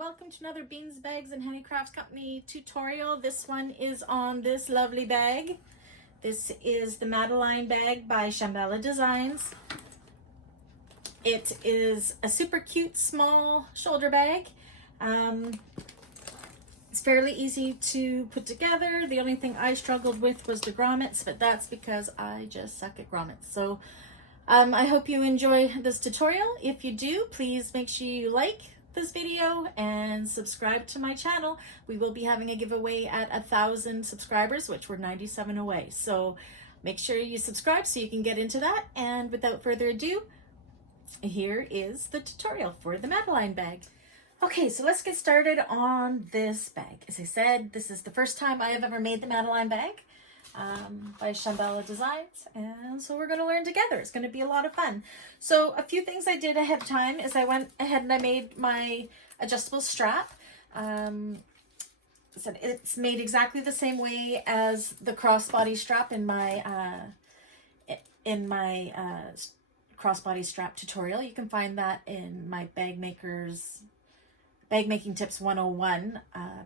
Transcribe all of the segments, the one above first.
welcome to another Beans, Bags, and Handicrafts Company tutorial. This one is on this lovely bag. This is the Madeleine bag by Shamballa Designs. It is a super cute small shoulder bag. It's fairly easy to put together. The only thing I struggled with was the grommets, but that's because I just suck at grommets. So I hope you enjoy this tutorial. If you do, please make sure you like this video and subscribe to my channel. We will be having a giveaway at 1,000 subscribers, which we're 97 away. So make sure you subscribe so you can get into that. And without further ado, here is the tutorial for the Madeleine bag. Okay, so let's get started on this bag. As I said, this is the first time I have ever made the Madeleine bag by Shamballa Designs, and so we're going to learn together. It's going to be a lot of fun. So a few things I did ahead of time is I went ahead and I made my adjustable strap. So it's made exactly the same way as the crossbody strap in my crossbody strap tutorial. You can find that in my Bag Making Tips 101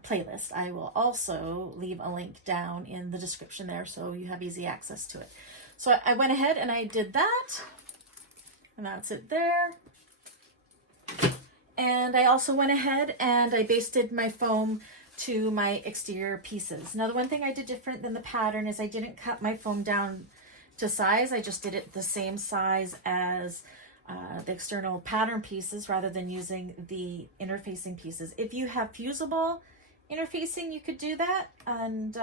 playlist. I will also leave a link down in the description there so you have easy access to it. So I went ahead and I did that, and that's it there. And I also went ahead and I basted my foam to my exterior pieces. Now, the one thing I did different than the pattern is I didn't cut my foam down to size. I just did it the same size as the external pattern pieces rather than using the interfacing pieces. If you have fusible interfacing, you could do that and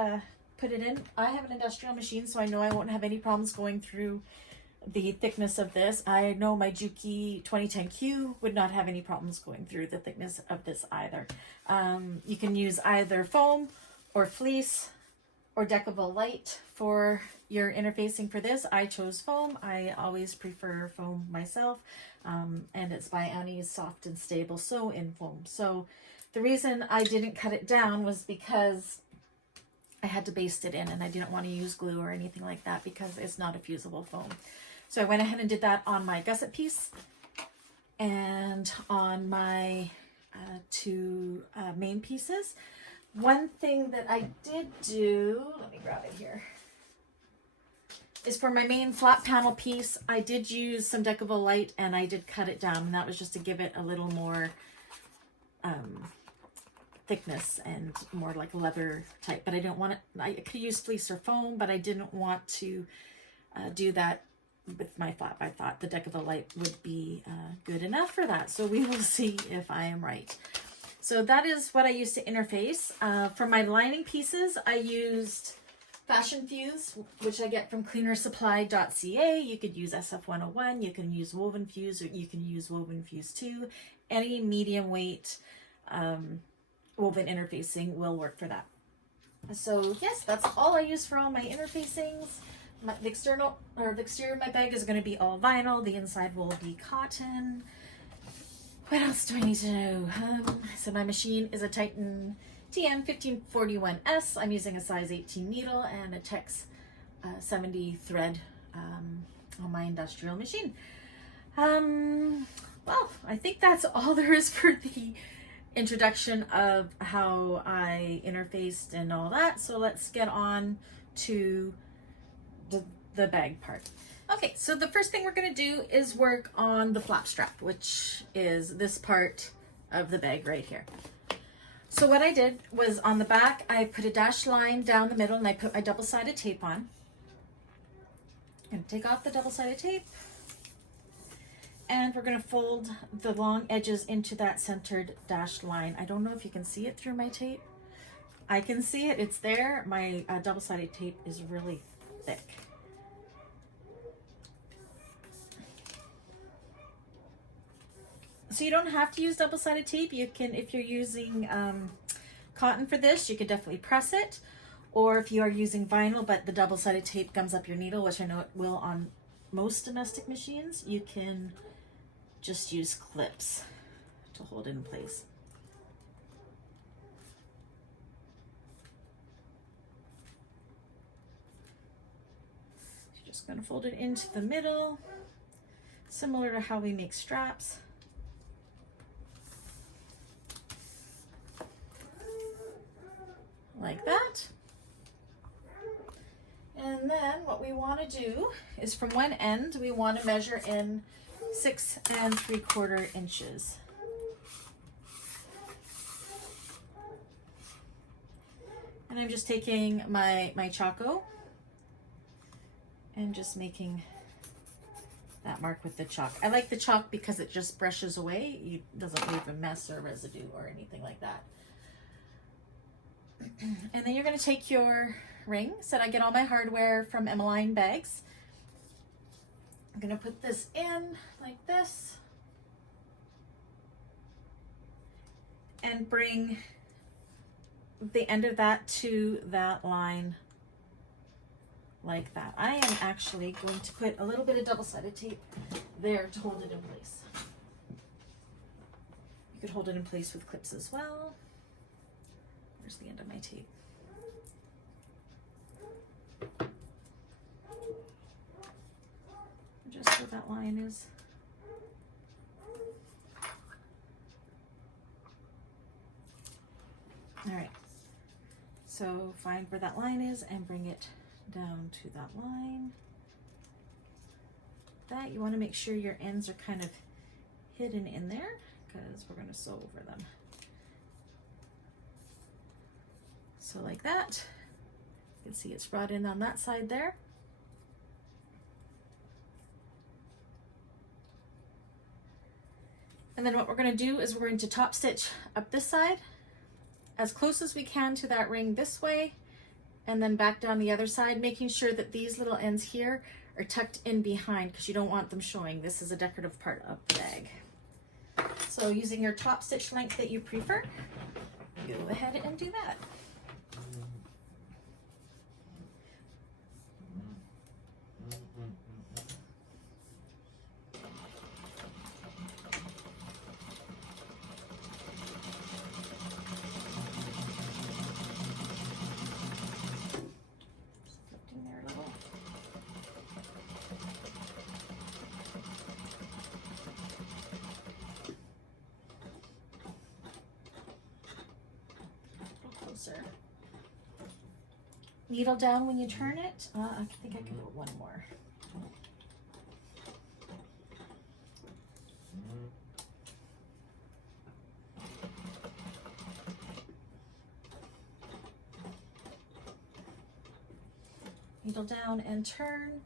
put it in. I have an industrial machine, so I know I won't have any problems going through the thickness of this. I know my Juki 2010Q would not have any problems going through the thickness of this either. You can use either foam or fleece or deckable light for your interfacing for this. I chose foam. I always prefer foam myself, and it's by Annie's Soft and Stable Sew in Foam. So the reason I didn't cut it down was because I had to baste it in, and I didn't want to use glue or anything like that because it's not a fusible foam. So I went ahead and did that on my gusset piece and on my two main pieces. One thing that I did do, let me grab it here, is for my main flat panel piece, I did use some deckable light and I did cut it down, and that was just to give it a little more thickness and more like leather type. But I don't want it, I could use fleece or foam, but I didn't want to do that with my flat. I thought the deckable light would be good enough for that. So we will see if I am right. So that is what I used to interface. For my lining pieces, I used Fashion Fuse, which I get from cleanersupply.ca. You could use SF101, you can use Woven Fuse, or you can use Woven Fuse 2. Any medium weight woven interfacing will work for that. So yes, that's all I use for all my interfacings. The external, or the exterior of my bag is going to be all vinyl. The inside will be cotton. What else do I need to know? So my machine is a Titan TM1541S. I'm using a size 18 needle and a Tex 70 thread on my industrial machine. Well, I think that's all there is for the introduction of how I interfaced and all that. So let's get on to the bag part. Okay, so the first thing we're going to do is work on the flap strap, which is this part of the bag right here. So what I did was on the back, I put a dashed line down the middle and I put my double-sided tape on. I'm going to take off the double-sided tape, and we're going to fold the long edges into that centered dashed line. I don't know if you can see it through my tape. I can see it, it's there. My double-sided tape is really thick. So you don't have to use double-sided tape. You can, if you're using cotton for this, you could definitely press it. Or if you are using vinyl, but the double-sided tape gums up your needle, which I know it will on most domestic machines, you can just use clips to hold it in place. You're just going to fold it into the middle, similar to how we make straps. what we want to do is from one end, we want to measure in 6 3/4 inches. And I'm just taking my Choco and just making that mark with the chalk. I like the chalk because it just brushes away. It doesn't leave a mess or residue or anything like that. And then you're going to take your rings, and I get all my hardware from Madeleine bags. I'm going to put this in like this and bring the end of that to that line like that. I am actually going to put a little bit of double-sided tape there to hold it in place. You could hold it in place with clips as well. Where's the end of my tape? Just where that line is. All right. So find where that line is and bring it down to that line. That you want to make sure your ends are kind of hidden in there because we're going to sew over them. So like that. You can see it's brought in on that side there. And then what we're going to do is we're going to top stitch up this side as close as we can to that ring this way, and then back down the other side, making sure that these little ends here are tucked in behind because you don't want them showing. This is a decorative part of the bag. So using your top stitch length that you prefer, go ahead and do that. Needle down when you turn it. I think I can go one more. Needle down and turn,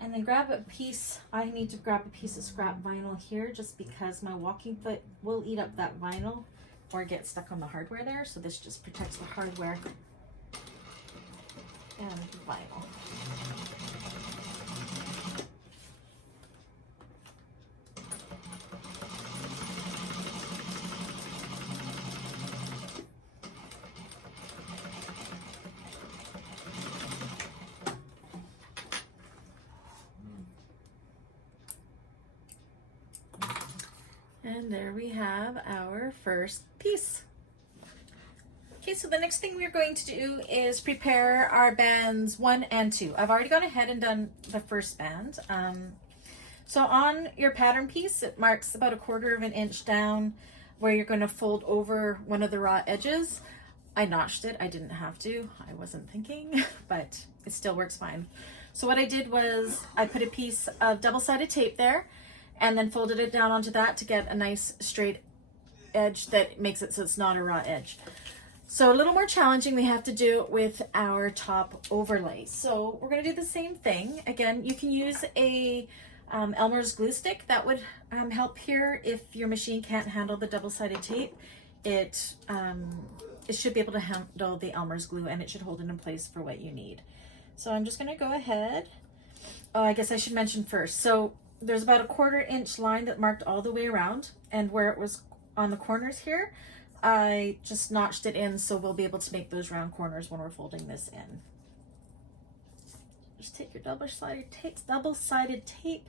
and then grab a piece. I need to grab a piece of scrap vinyl here just because my walking foot will eat up that vinyl or get stuck on the hardware there. So this just protects the hardware and vinyl. And there we have our first piece. Okay, so the next thing we're going to do is prepare our bands 1 and 2. I've already gone ahead and done the first band. So on your pattern piece, it marks about 1/4 inch down where you're going to fold over one of the raw edges. I notched it. I didn't have to. I wasn't thinking, but it still works fine. So what I did was I put a piece of double-sided tape there and then folded it down onto that to get a nice straight edge that makes it so it's not a raw edge. So a little more challenging, we have to do it with our top overlay. So we're going to do the same thing. Again, you can use a Elmer's glue stick. That would help here if your machine can't handle the double-sided tape. It should be able to handle the Elmer's glue, and it should hold it in place for what you need. So I'm just going to go ahead. Oh, I guess I should mention first. So there's about 1/4 inch line that marked all the way around, and where it was on the corners here, I just notched it in so we'll be able to make those round corners when we're folding this in. Just take your double-sided tape.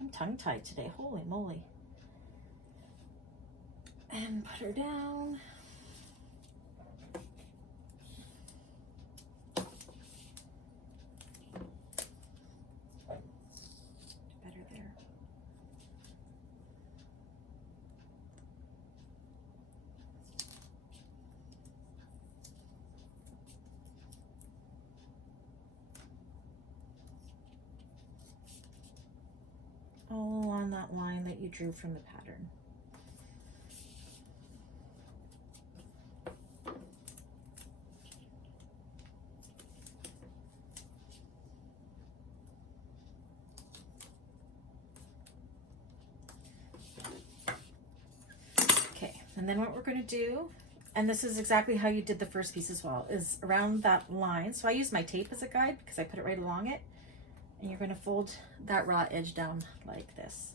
I'm tongue-tied today, holy moly. And put her down. Better there. that line that you drew from the pattern. Okay, and then what we're going to do, and this is exactly how you did the first piece as well, is around that line. So I use my tape as a guide because I put it right along it. And you're going to fold that raw edge down like this.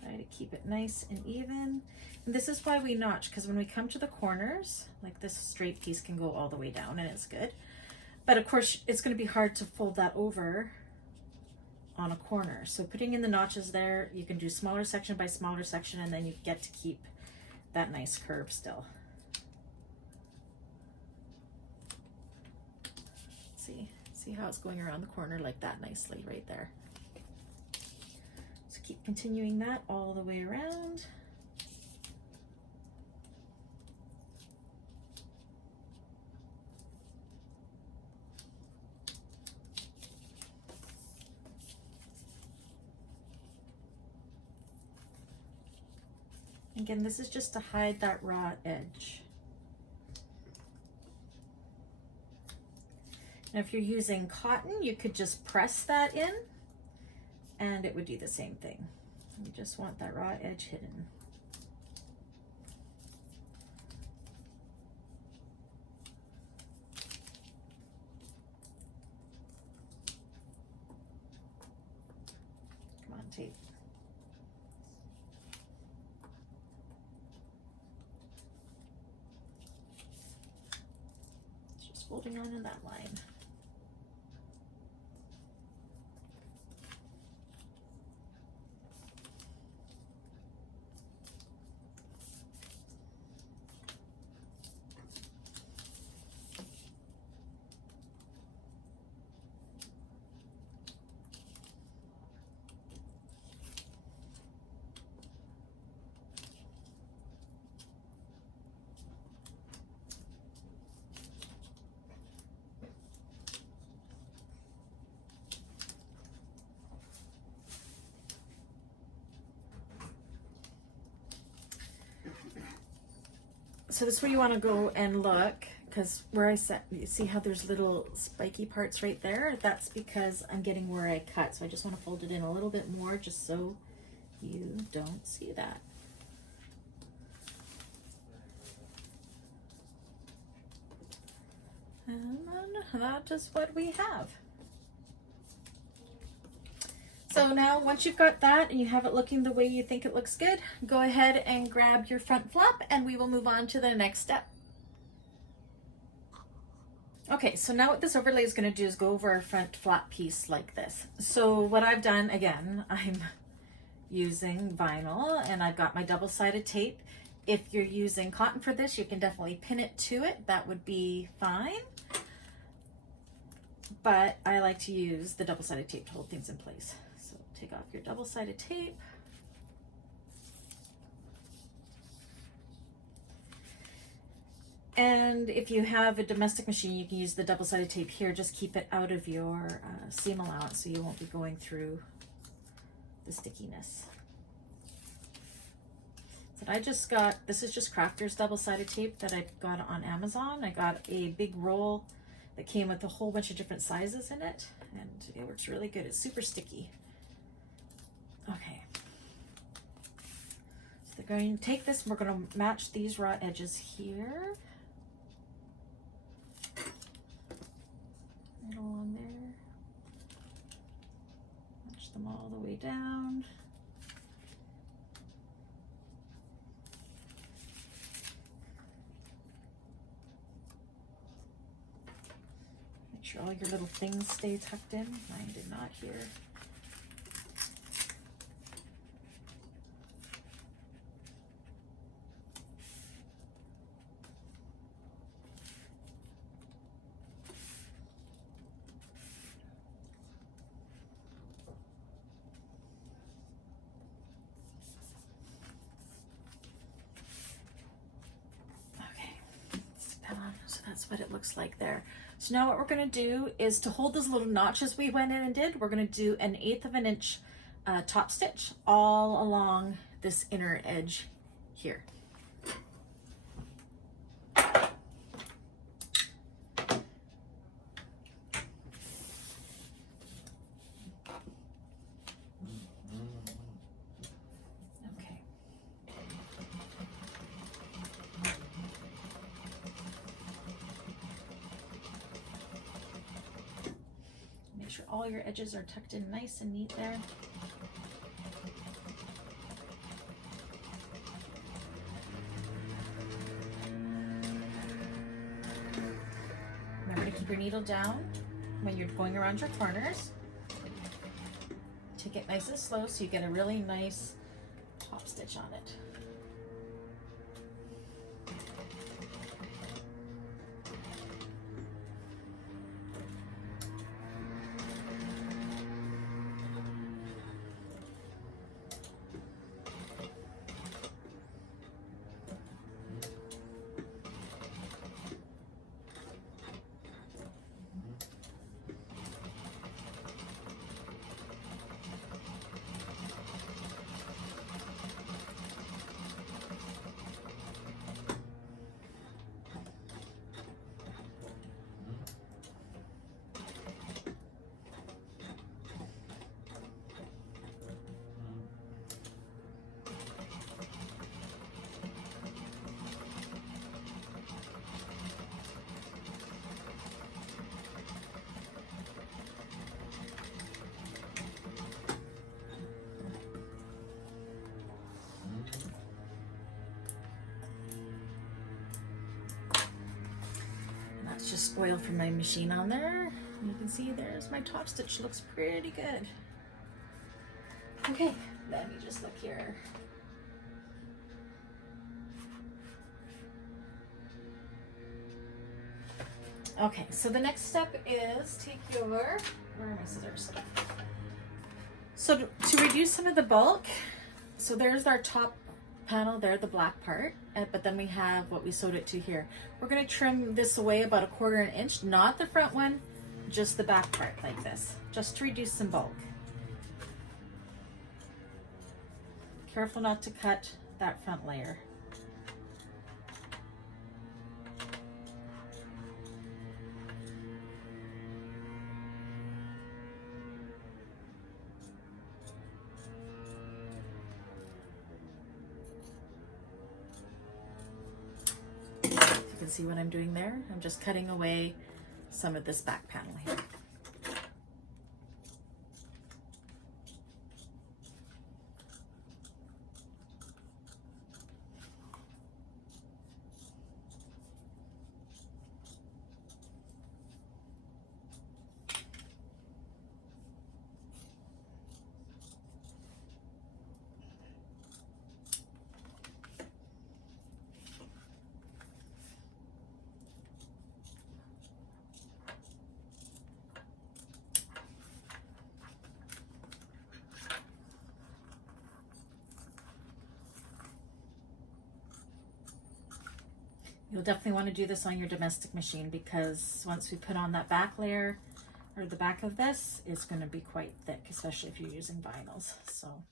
Try to keep it nice and even. And this is why we notch, because when we come to the corners, like this straight piece can go all the way down and it's good. But of course, it's going to be hard to fold that over on a corner. So putting in the notches there, you can do smaller section by smaller section, and then you get to keep that nice curve still. See how it's going around the corner like that nicely right there. So keep continuing that all the way around. Again, this is just to hide that raw edge. Now, if you're using cotton, you could just press that in and it would do the same thing. You just want that raw edge hidden. Come on, tape. It's just folding on in that line. So this is where you want to go and look, because where I set, you see how there's little spiky parts right there? That's because I'm getting where I cut. So I just want to fold it in a little bit more just so you don't see that. And then that is what we have. So now once you've got that and you have it looking the way you think it looks good, go ahead and grab your front flap and we will move on to the next step. Okay, so now what this overlay is going to do is go over our front flap piece like this. So what I've done, again, I'm using vinyl and I've got my double-sided tape. If you're using cotton for this, you can definitely pin it to it. That would be fine. But I like to use the double-sided tape to hold things in place. So take off your double-sided tape. And if you have a domestic machine, you can use the double-sided tape here. Just keep it out of your seam allowance so you won't be going through the stickiness. So I just got, this is just Crafter's double-sided tape that I got on Amazon. I got a big roll that came with a whole bunch of different sizes in it, and it works really good. It's super sticky. Okay. So they're going to take this, and we're going to match these raw edges here. Right along there. Match them all the way down. Make sure all your little things stay tucked in. Mine did not here. So that's what it looks like there. So now what we're going to do is to hold those little notches we went in and did, we're going to do 1/8 of an inch top stitch all along this inner edge here. All your edges are tucked in nice and neat there. Remember to keep your needle down when you're going around your corners. Take it nice and slow so you get a really nice top stitch on it. Just oil from my machine on there. You can see there's my top stitch, looks pretty good. Okay, let me just look here. Okay, so the next step is take your, where are my scissors? So to reduce some of the bulk, so there's our top panel there, the black part, but then we have what we sewed it to here. We're going to trim this away about 1/4 inch, not the front one, just the back part like this, just to reduce some bulk. Careful not to cut that front layer. See what I'm doing there? I'm just cutting away some of this back panel here. You'll definitely want to do this on your domestic machine because once we put on that back layer or the back of this, it's going to be quite thick, especially if you're using vinyls. So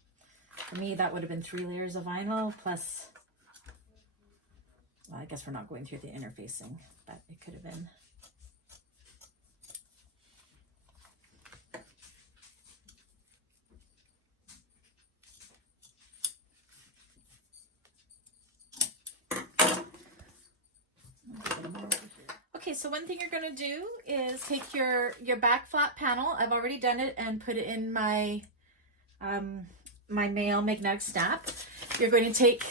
for me, that would have been 3 layers of vinyl plus, well, I guess we're not going through the interfacing, but it could have been. Okay, so one thing you're going to do is take your back flat panel. I've already done it and put it in my my male magnetic snap. You're going to take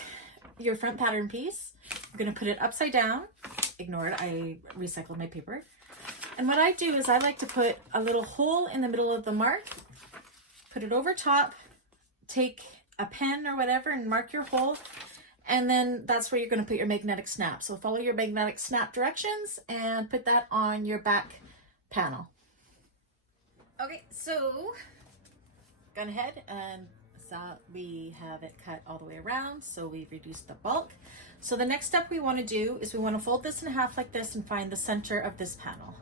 your front pattern piece. You're going to put it upside down. Ignore it, I recycled my paper. And what I do is I like to put a little hole in the middle of the mark, put it over top, take a pen or whatever and mark your hole. And then that's where you're going to put your magnetic snap. So follow your magnetic snap directions and put that on your back panel. Okay, so gone ahead and we have it cut all the way around. So we've reduced the bulk. So the next step we want to do is we want to fold this in half like this and find the center of this panel.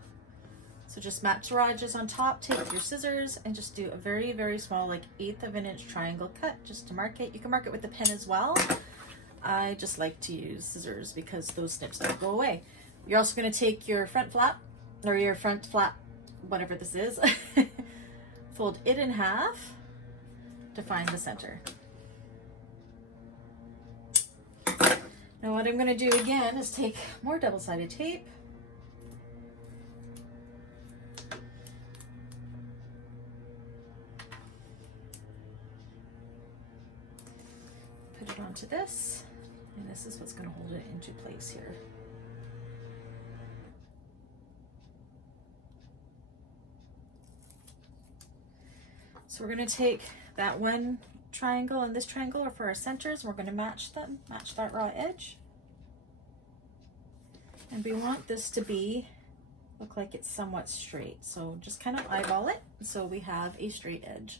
So just match the raw edges on top, take your scissors and just do a very, very small, like 1/8 of an inch triangle cut just to mark it. You can mark it with the pen as well. I just like to use scissors because those snips don't go away. You're also going to take your front flap, or your front flap, whatever this is, fold it in half to find the center. Now what I'm going to do again is take more double-sided tape. Put it onto this, and this is what's going to hold it into place here. So we're going to take that one triangle and this triangle are for our centers. We're going to match them, match that raw edge. And we want this to look like it's somewhat straight. So just kind of eyeball it so we have a straight edge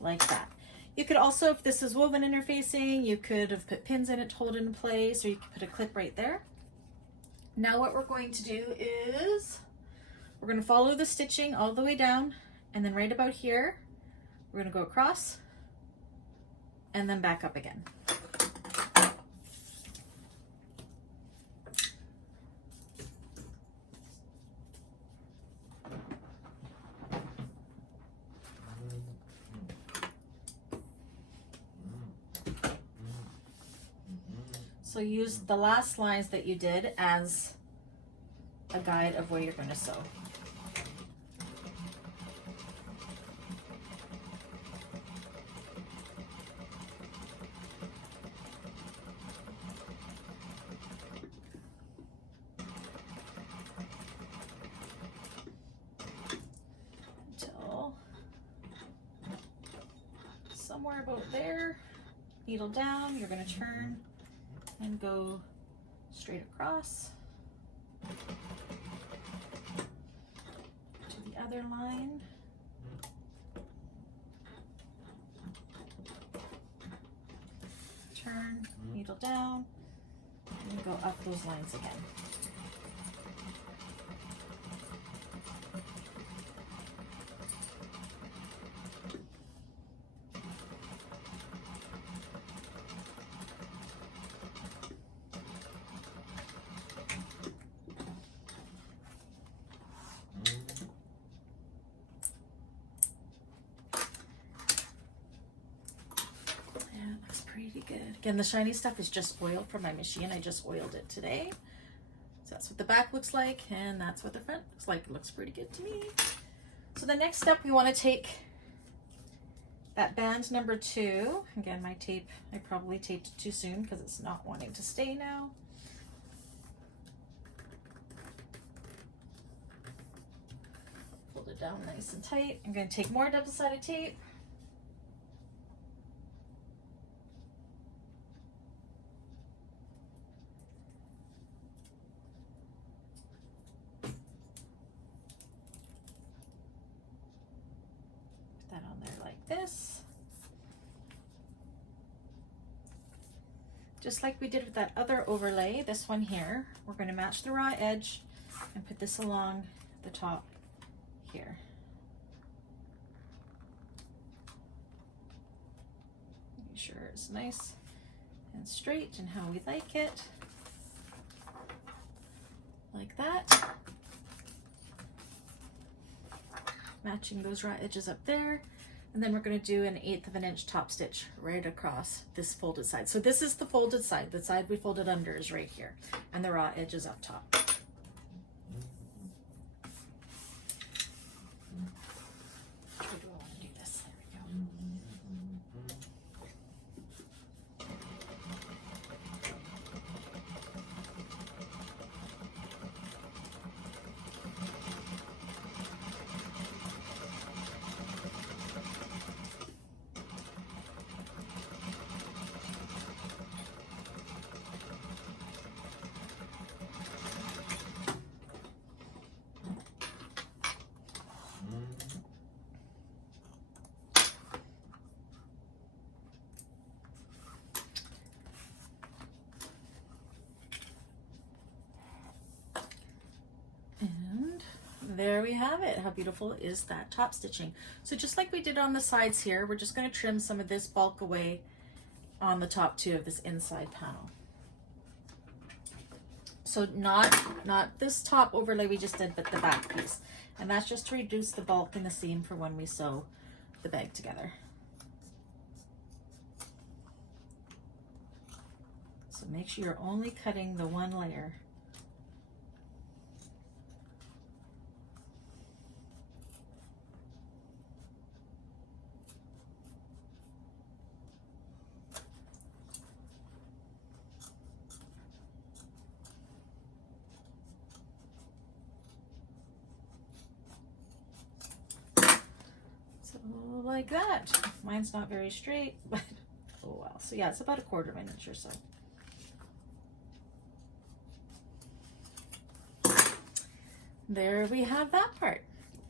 like that. You could also, if this is woven interfacing, you could have put pins in it to hold it in place, or you could put a clip right there. Now what we're going to do is we're going to follow the stitching all the way down, and then right about here, we're going to go across and then back up again. So use the last lines that you did as a guide of where you're going to sew. Until somewhere about there, needle down, you're going to turn and go straight across to the other line. Turn, needle down, and go up those lines again. Pretty good. Again, the shiny stuff is just oil from my machine. I just oiled it today. So that's what the back looks like, and that's what the front looks like. It looks pretty good to me. So the next step, we want to take that band number 2. Again, my tape, I probably taped it too soon because it's not wanting to stay now. Fold it down nice and tight. I'm going to take more double-sided tape. This, just like we did with that other overlay, this one here, we're going to match the raw edge and put this along the top here. Make sure it's nice and straight and how we like it, like that. Matching those raw edges up there. And then we're going to do an 1/8 of an inch top stitch right across this folded side. So this is the folded side. The side we folded under is right here, and the raw edge is up top. Where do I want to do this? There we go. there we have it. How beautiful is that top stitching? So just like we did on the sides here, we're just going to trim some of this bulk away on the top too of this inside panel. So not this top overlay we just did, but the back piece. And that's just to reduce the bulk in the seam for when we sew the bag together. So make sure you're only cutting the one layer. Like that. Mine's not very straight, but oh well. So yeah, it's about 1/4 of an inch or so. There we have that part.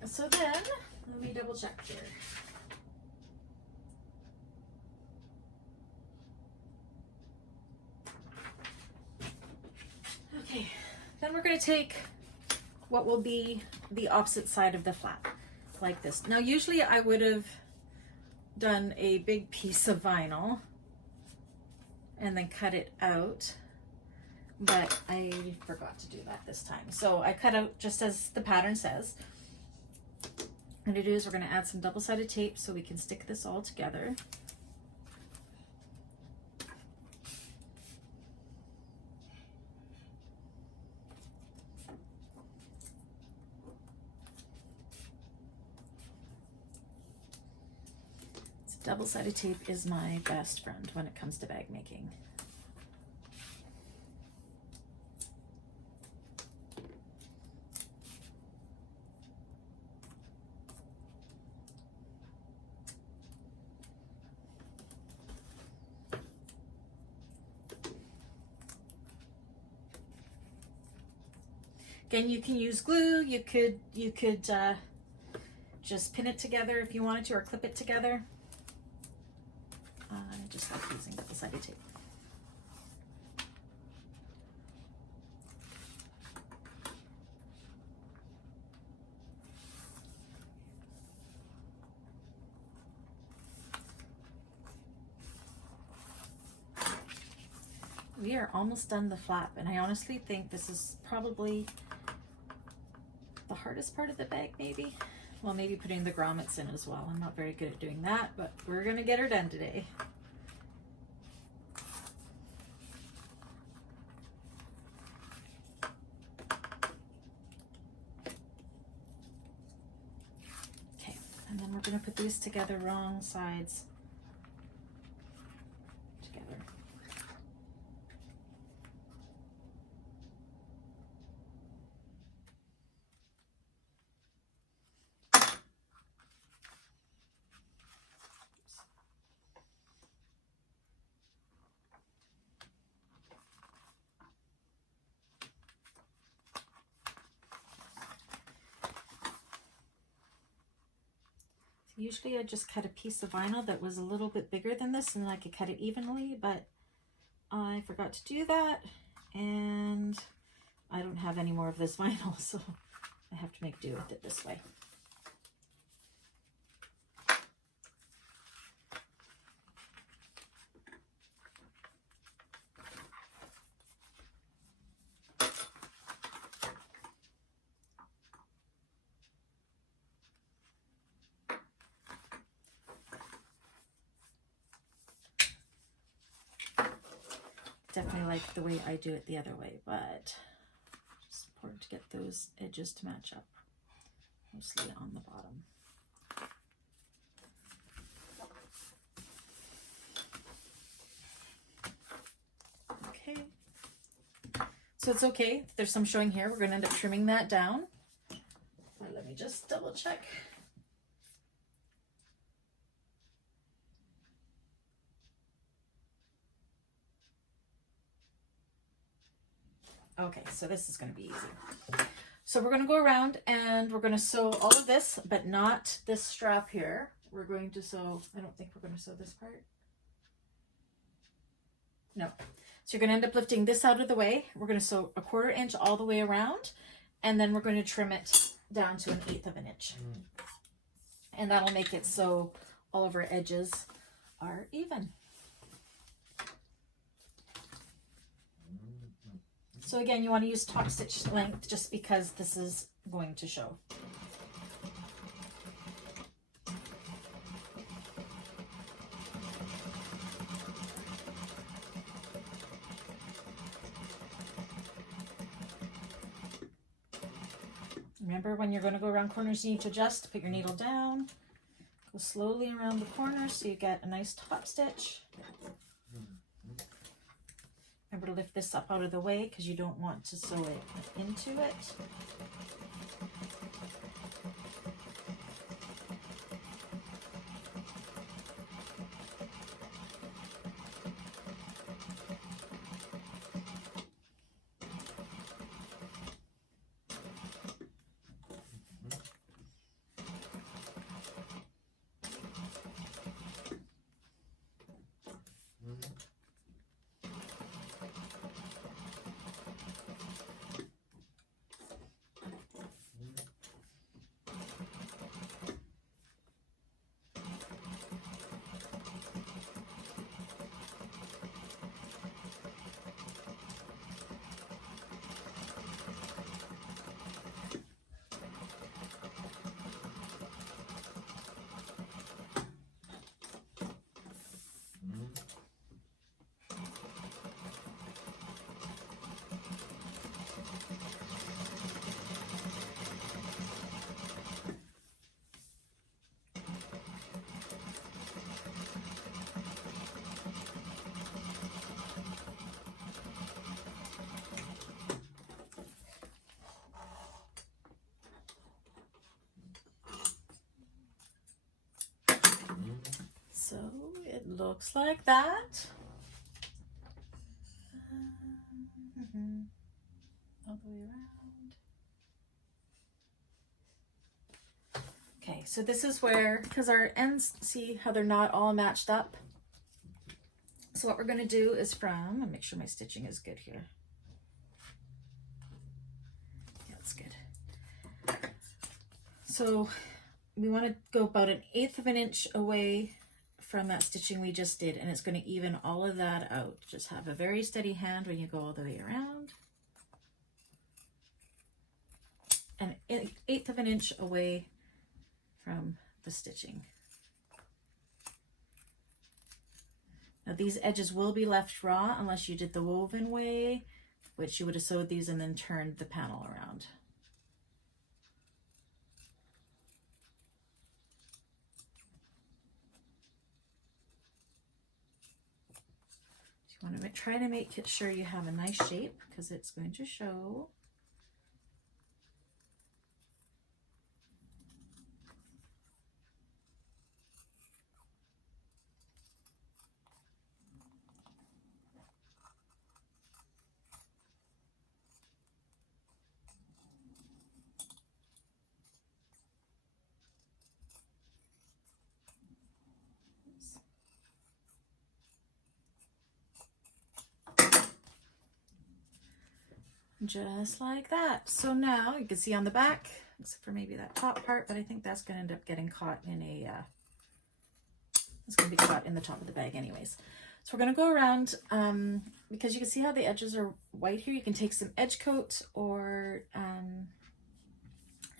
So then, let me double check here. Okay, then we're going to take what will be the opposite side of the flap, like this. Now usually I would have done a big piece of vinyl and then cut it out, but I forgot to do that this time. So I cut out just as the pattern says. What to do is we're going to add some double-sided tape so we can stick this all together. Double-sided tape is my best friend when it comes to bag making. Again, you can use glue. You could just pin it together if you wanted to, or clip it together. I just like using double-sided tape. We are almost done the flap, and I honestly think this is probably the hardest part of the bag, maybe. Well, maybe putting the grommets in as well. I'm not very good at doing that, but we're gonna get her done today. Okay, and then we're gonna put these together wrong sides together. Usually I just cut a piece of vinyl that was a little bit bigger than this and I could cut it evenly, but I forgot to do that and I don't have any more of this vinyl, so I have to make do with it this way. Definitely like the way I do it the other way, but it's important to get those edges to match up, mostly on the bottom. Okay, so it's okay if there's some showing here. We're going to end up trimming that down. Let me just double check. Okay, so this is going to be easy. So we're going to go around and we're going to sew all of this, but not this strap here. We're going to sew, I don't think we're going to sew this part. No. So you're going to end up lifting this out of the way. We're going to sew 1/4 inch all the way around, and then we're going to trim it down to 1/8 of an inch. And that'll make it so all of our edges are even. So again, you want to use top stitch length just because this is going to show. Remember, when you're going to go around corners, you need to adjust, put your needle down, go slowly around the corner so you get a nice top stitch. Remember to lift this up out of the way because you don't want to sew it into it. So it looks like that. All the way around. Okay, so this is where, because our ends, see how they're not all matched up? So what we're going to do is and make sure my stitching is good here. Yeah, that's good. So we want to go about 1/8 of an inch away from that stitching we just did, and it's going to even all of that out. Just have a very steady hand when you go all the way around. And 1/8 of an inch away from the stitching. Now these edges will be left raw unless you did the woven way, which you would have sewed these and then turned the panel around. You want to try to make it sure you have a nice shape because it's going to show. Just like that. So now you can see on the back, except for maybe that top part, but I think that's going to end up getting caught in a, it's going to be caught in the top of the bag anyways. So we're going to go around, because you can see how the edges are white here. You can take some edge coat or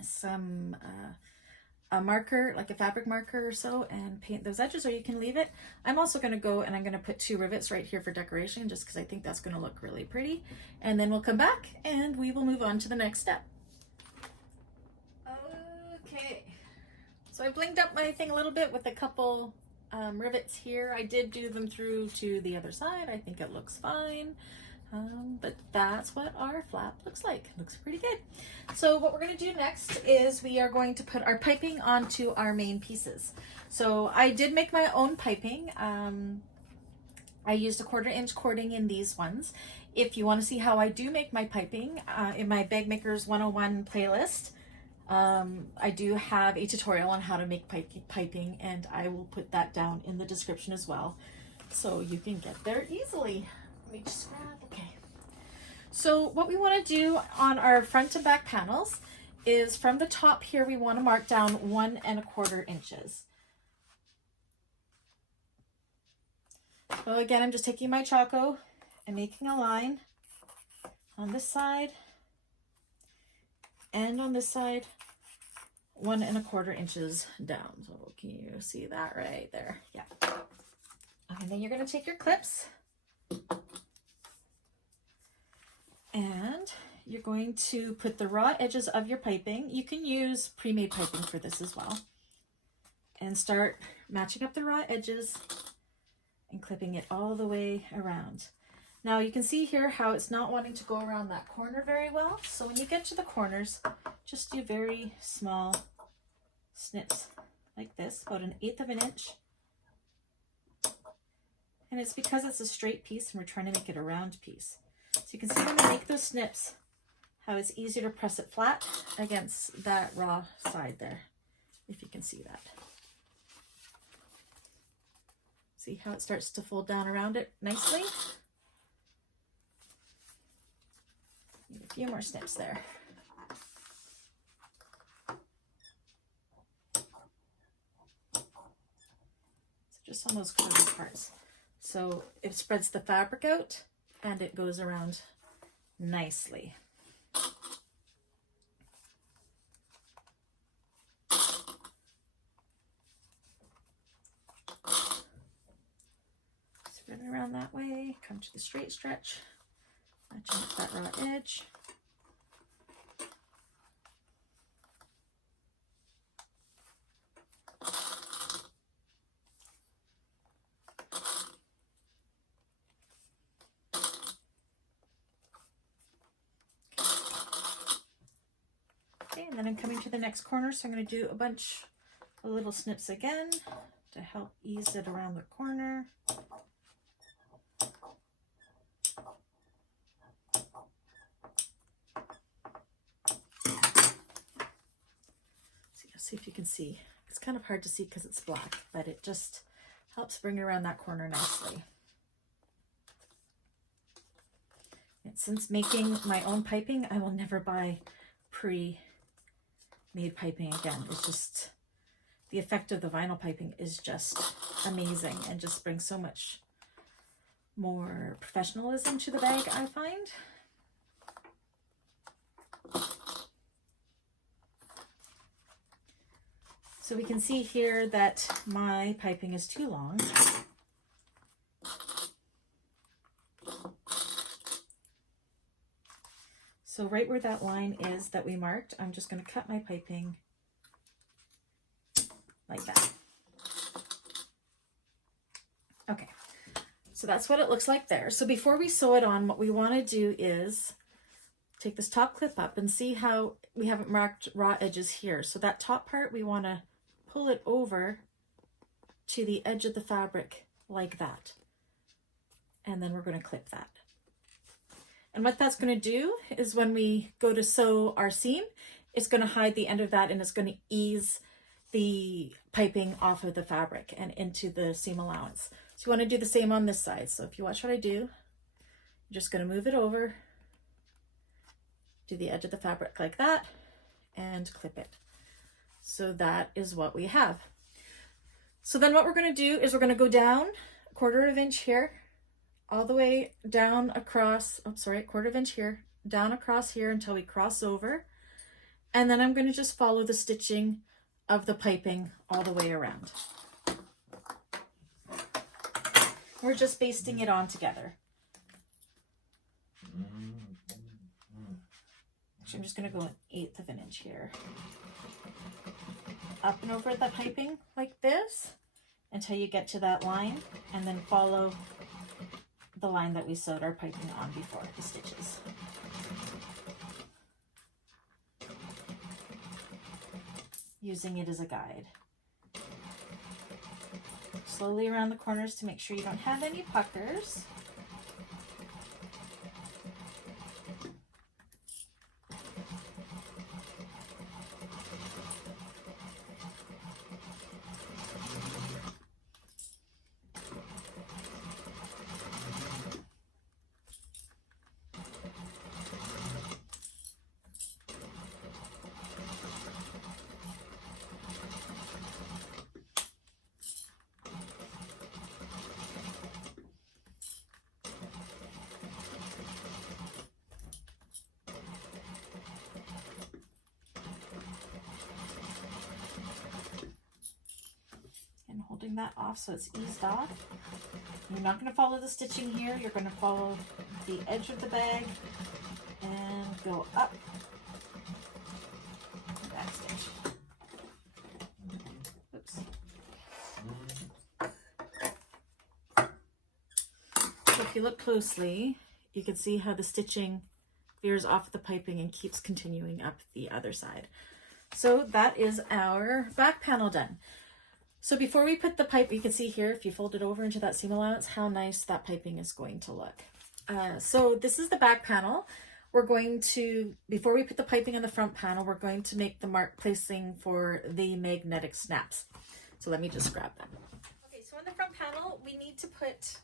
some a marker, like a fabric marker or so, and paint those edges, or you can leave it. I'm also going to go and I'm going to put 2 rivets right here for decoration, just because I think that's going to look really pretty. And then we'll come back and we will move on to the next step. Okay, so I blinged up my thing a little bit with a couple rivets here. I did do them through to the other side. I think it looks fine. But that's what our flap looks like. It looks pretty good. So what we're going to do next is we are going to put our piping onto our main pieces. So I did make my own piping. I used a 1/4 inch cording in these ones. If you want to see how I do make my piping, in my Bag Makers 101 playlist, I do have a tutorial on how to make piping, and I will put that down in the description as well, so you can get there easily. Let me just grab, okay. So what we want to do on our front and back panels is from the top here, we want to mark down 1 1/4 inches. So again, I'm just taking my Chaco and making a line on this side and on this side, 1 1/4 inches down. So can you see that right there? Yeah. And then you're going to take your clips and you're going to put the raw edges of your piping. You can use pre-made piping for this as well. And start matching up the raw edges and clipping it all the way around. Now you can see here how it's not wanting to go around that corner very well. So when you get to the corners, just do very small snips like this, about 1/8 inch. And it's because it's a straight piece and we're trying to make it a round piece. So you can see when we make those snips, how it's easier to press it flat against that raw side there, if you can see that. See how it starts to fold down around it nicely? Need a few more snips there. So just on those curvy parts. So it spreads the fabric out and it goes around nicely. Spread it around that way, come to the straight stretch, matching up that raw edge. Okay, and then I'm coming to the next corner, so I'm going to do a bunch of little snips again to help ease it around the corner. See if you can see. It's kind of hard to see because it's black, but it just helps bring it around that corner nicely. And since making my own piping, I will never buy pre-made piping again. It's just, the effect of the vinyl piping is just amazing and just brings so much more professionalism to the bag, I find. So we can see here that my piping is too long. So right where that line is that we marked, I'm just going to cut my piping like that. Okay, so that's what it looks like there. So before we sew it on, what we want to do is take this top clip up and see how we haven't marked raw edges here. So that top part, we want to pull it over to the edge of the fabric like that. And then we're going to clip that. And what that's going to do is when we go to sew our seam, it's going to hide the end of that and it's going to ease the piping off of the fabric and into the seam allowance. So you want to do the same on this side. So if you watch what I do, I'm just going to move it over to the edge of the fabric like that and clip it. So that is what we have. So then what we're going to do is we're going to go down 1/4 inch here, all the way down across, oh sorry, 1/4 inch here, down across here until we cross over. And then I'm going to just follow the stitching of the piping all the way around. We're just basting it on together. Actually, I'm just going to go 1/8 inch here. Up and over the piping like this until you get to that line, and then follow the line that we sewed our piping on before, the stitches. Using it as a guide. Slowly around the corners to make sure you don't have any puckers. taking that off so it's eased off. You're not going to follow the stitching here. You're going to follow the edge of the bag and go up. Back stitch. Oops. So if you look closely, you can see how the stitching veers off the piping and keeps continuing up the other side. So that is our back panel done. So before we put the pipe, you can see here, if you fold it over into that seam allowance, how nice that piping is going to look. So this is the back panel. We're going to, before we put the piping on the front panel, we're going to make the mark placing for the magnetic snaps. So let me just grab them. Okay, so on the front panel, we need to put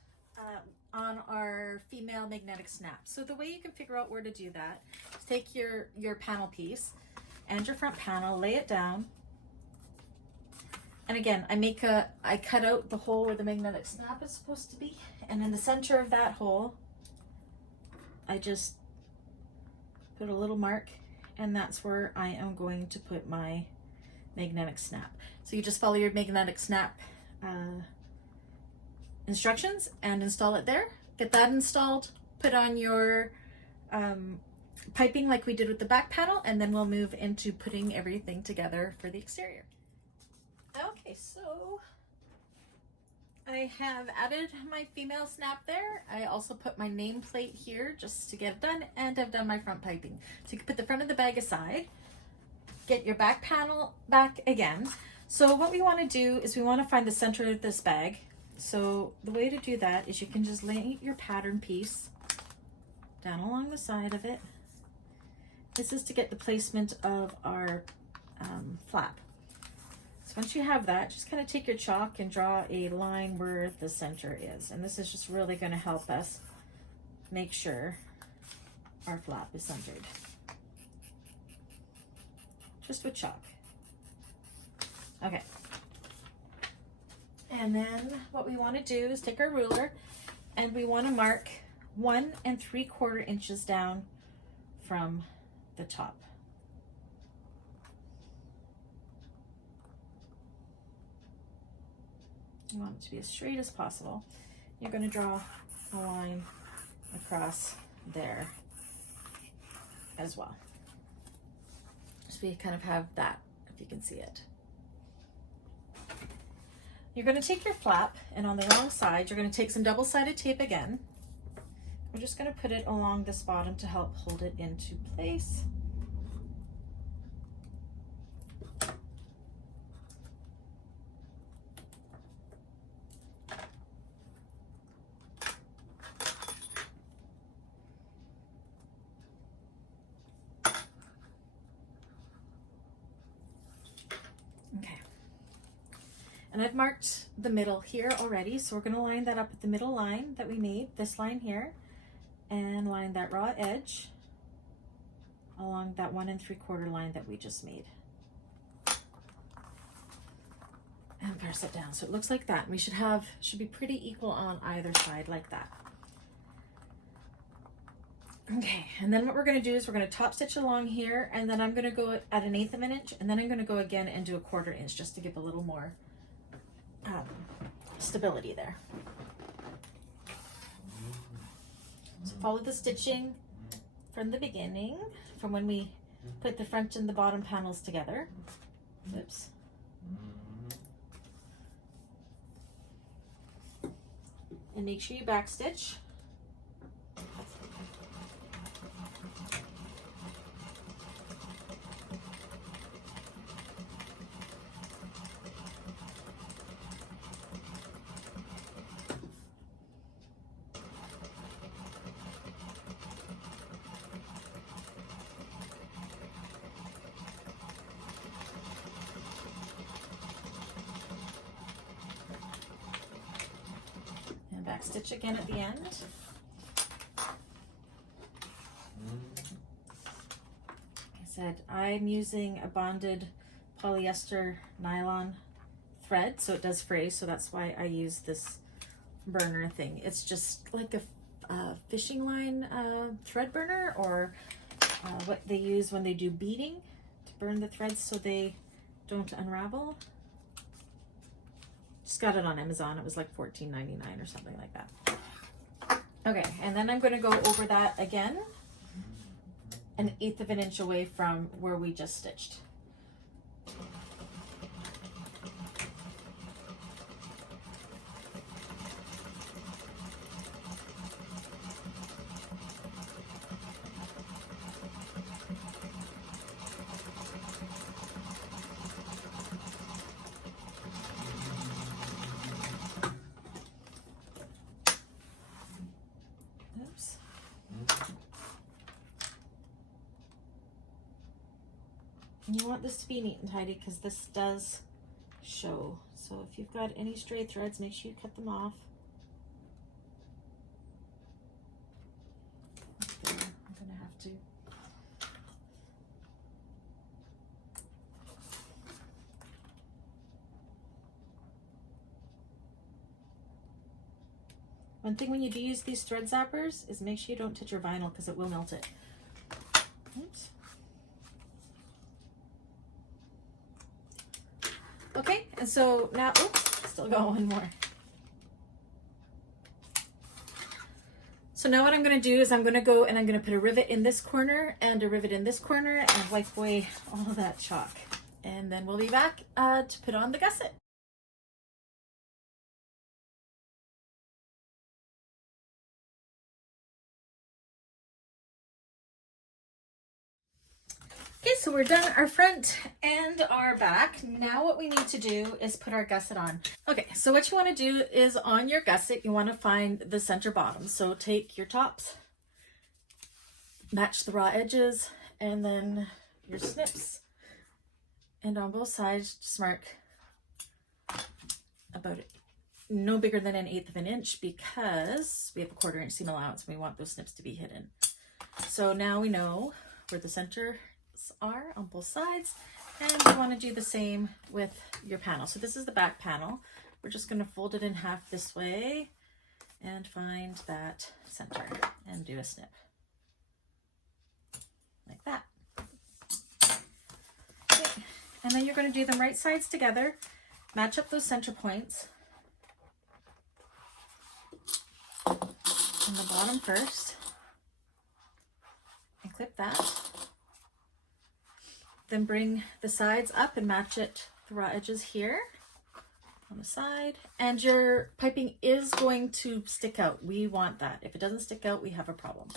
on our female magnetic snap. So the way you can figure out where to do that is take your panel piece and your front panel, lay it down. And again, I cut out the hole where the magnetic snap is supposed to be. And in the center of that hole, I just put a little mark, and that's where I am going to put my magnetic snap. So you just follow your magnetic snap instructions and install it there. Get that installed, put on your piping like we did with the back panel, and then we'll move into putting everything together for the exterior. Okay, so I have added my female snap there. I also put my nameplate here just to get it done, and I've done my front piping. So you can put the front of the bag aside, get your back panel back again. So what we want to do is we want to find the center of this bag. So the way to do that is you can just lay your pattern piece down along the side of it. This is to get the placement of our flap. So once you have that, just kind of take your chalk and draw a line where the center is. And this is just really going to help us make sure our flap is centered. Just with chalk. Okay. And then what we want to do is take our ruler and we want to mark 1 3/4 inches down from the top. You want it to be as straight as possible. You're going to draw a line across there as well. So we kind of have that, if you can see it. You're going to take your flap, and on the wrong side, you're going to take some double-sided tape again. We're just going to put it along this bottom to help hold it into place. And I've marked the middle here already, so we're going to line that up with the middle line that we made, this line here, and line that raw edge along that 1 3/4 line that we just made. And press it down so it looks like that. We should be pretty equal on either side like that. Okay, and then what we're going to do is we're going to top stitch along here, and then I'm going to go at 1/8 of an inch, and then I'm going to go again and do a 1/4 inch just to give a little more stability there. So follow the stitching from the beginning, from when we put the front and the bottom panels together. Oops. And make sure you back stitch. Back stitch again at the end. Like I said, I'm using a bonded polyester nylon thread, so it does fray, so that's why I use this burner thing. It's just like a fishing line thread burner, or what they use when they do beading to burn the threads so they don't unravel. Just got it on Amazon. It was like $14.99 or something like that. Okay, and then I'm going to go over that again, 1/8 of an inch away from where we just stitched. Oops. You want this to be neat and tidy because this does show. So if you've got any stray threads, make sure you cut them off. Okay, I'm gonna have to. One thing when you do use these thread zappers is make sure you don't touch your vinyl because it will melt it. Oops. Okay, and so now, oops, still got one more. So now what I'm going to do is I'm going to go and I'm going to put a rivet in this corner and a rivet in this corner and wipe away all of that chalk. And then we'll be back to put on the gusset. Okay, so we're done our front and our back. Now what we need to do is put our gusset on. Okay, so what you want to do is on your gusset, you want to find the center bottom. So take your tops, match the raw edges, and then your snips. And on both sides, just mark about it. No bigger than 1/8 of an inch because we have a 1/4 inch seam allowance and we want those snips to be hidden. So now we know where the center are on both sides, and you want to do the same with your panel. So this is the back panel. We're just going to fold it in half this way and find that center and do a snip like that. Okay. And then you're going to do them right sides together, match up those center points on the bottom first and clip that. Then bring the sides up and match it, the raw edges here on the side. And your piping is going to stick out. We want that. If it doesn't stick out, we have a problem.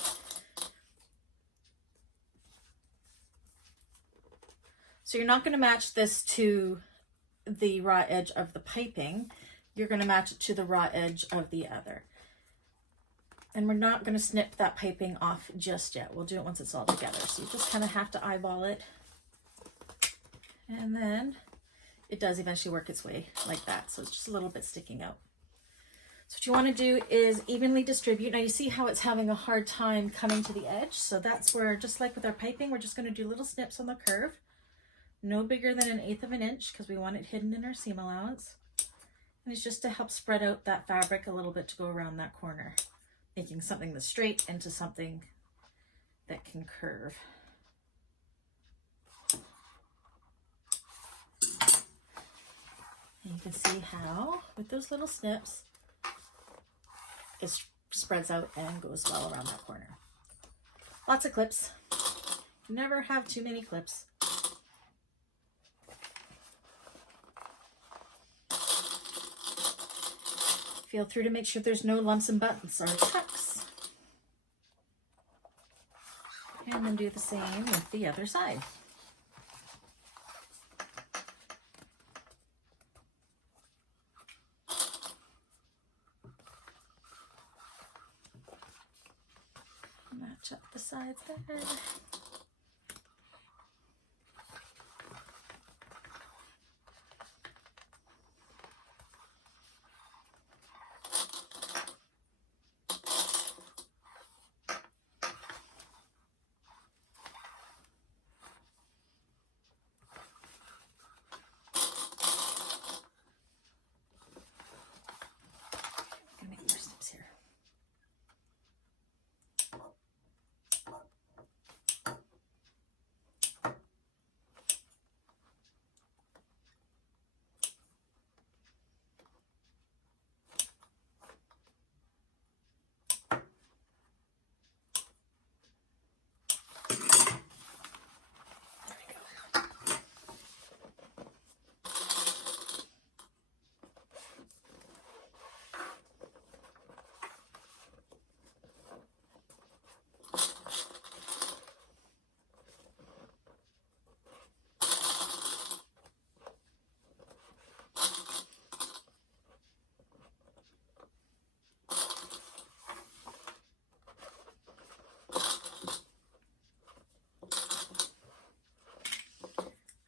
So you're not going to match this to the raw edge of the piping. You're going to match it to the raw edge of the other. And we're not going to snip that piping off just yet. We'll do it once it's all together. So you just kind of have to eyeball it. And then it does eventually work its way like that. So it's just a little bit sticking out. So what you want to do is evenly distribute. Now you see how it's having a hard time coming to the edge. So that's where, just like with our piping, we're just going to do little snips on the curve. No bigger than 1/8 of an inch because we want it hidden in our seam allowance. And it's just to help spread out that fabric a little bit to go around that corner, making something that's straight into something that can curve. And you can see how, with those little snips, it spreads out and goes well around that corner. Lots of clips. Never have too many clips. Feel through to make sure there's no lumps and bumps or tucks. And then do the same with the other side. Match up the sides there.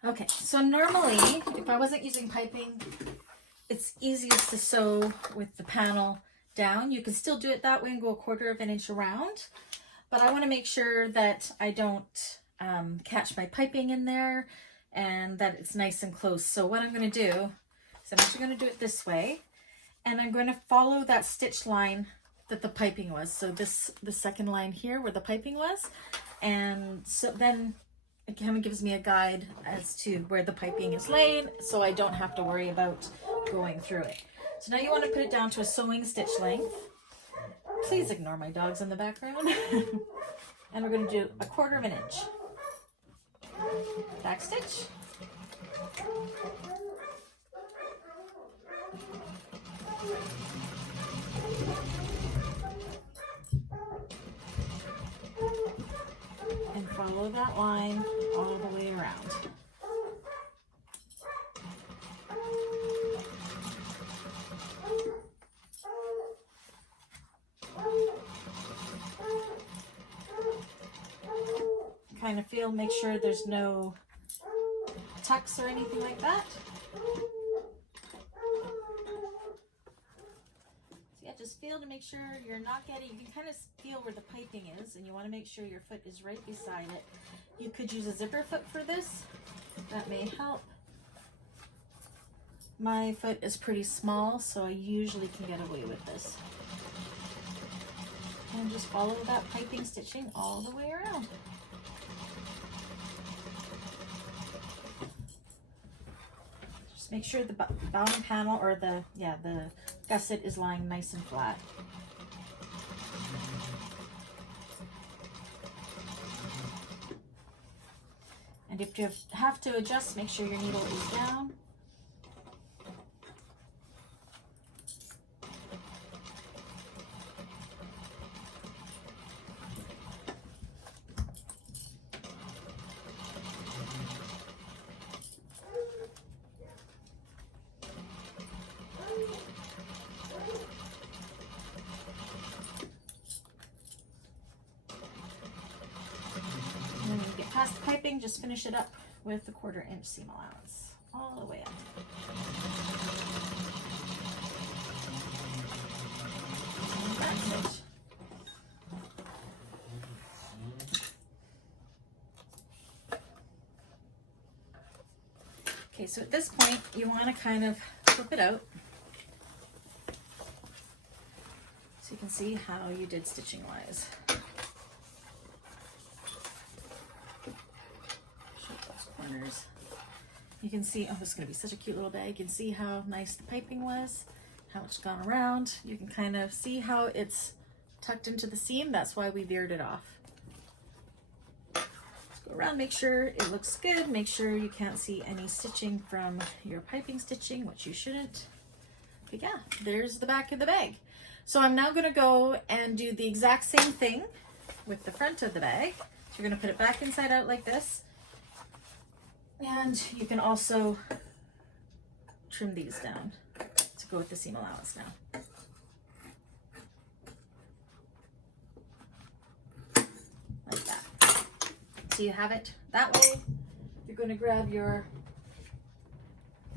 Okay, so normally, if I wasn't using piping, it's easiest to sew with the panel down. You can still do it that way and go 1/4 of an inch around, but I want to make sure that I don't catch my piping in there and that it's nice and close. So what I'm going to do is I'm actually going to do it this way, and I'm going to follow that stitch line that the piping was. So the second line here where the piping was, and so then it kind of gives me a guide as to where the piping is laid, so I don't have to worry about going through it. So now you want to put it down to a sewing stitch length. Please ignore my dogs in the background. And we're going to do 1/4 of an inch. Back stitch. And follow that line all the way around. Kind of feel, make sure there's no tucks or anything like that. Just feel to make sure you're not getting, you can kind of feel where the piping is, and you want to make sure your foot is right beside it. You could use a zipper foot for this. That may help. My foot is pretty small, so I usually can get away with this. And just follow that piping stitching all the way around. Just make sure the bottom panel, or the gusset is lying nice and flat. And if you have to adjust, make sure your needle is down. Past the piping, just finish it up with the 1/4 inch seam allowance all the way up. And back stitch. Okay, so at this point you want to kind of flip it out so you can see how you did stitching wise. You can see, oh, this is going to be such a cute little bag. You can see how nice the piping was, how it's gone around. You can kind of see how it's tucked into the seam. That's why we veered it off. Let's go around, make sure it looks good. Make sure you can't see any stitching from your piping stitching, which you shouldn't. But yeah, there's the back of the bag. So I'm now going to go and do the exact same thing with the front of the bag. So you're going to put it back inside out like this. And you can also trim these down to go with the seam allowance now. Like that. So you have it that way. You're going to grab your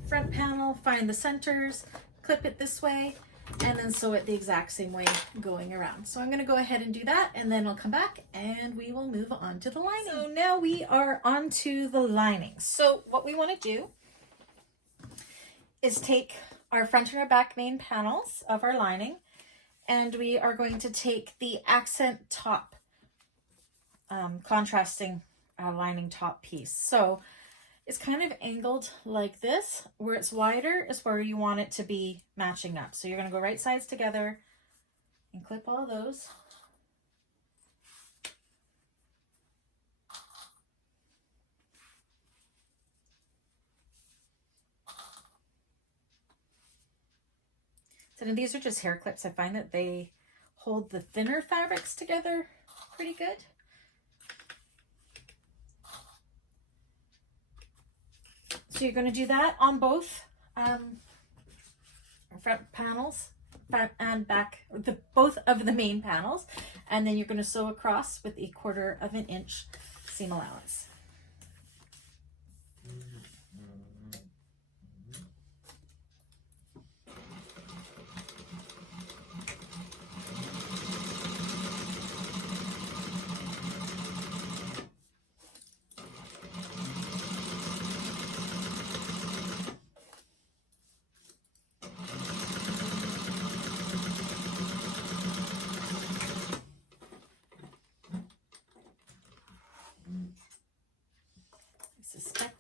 front panel, find the centers, clip it this way, and then sew it the exact same way going around. So I'm going to go ahead and do that, and then I'll come back and we will move on to the lining. So now we are on to the lining. So what we want to do is take our front and our back main panels of our lining, and we are going to take the accent top, contrasting lining top piece. So it's kind of angled like this. Where it's wider is where you want it to be matching up. So you're going to go right sides together and clip all of those. So now these are just hair clips. I find that they hold the thinner fabrics together pretty good. So you're going to do that on both front panels, front and back, both of the main panels, and then you're going to sew across with a 1/4 of an inch seam allowance.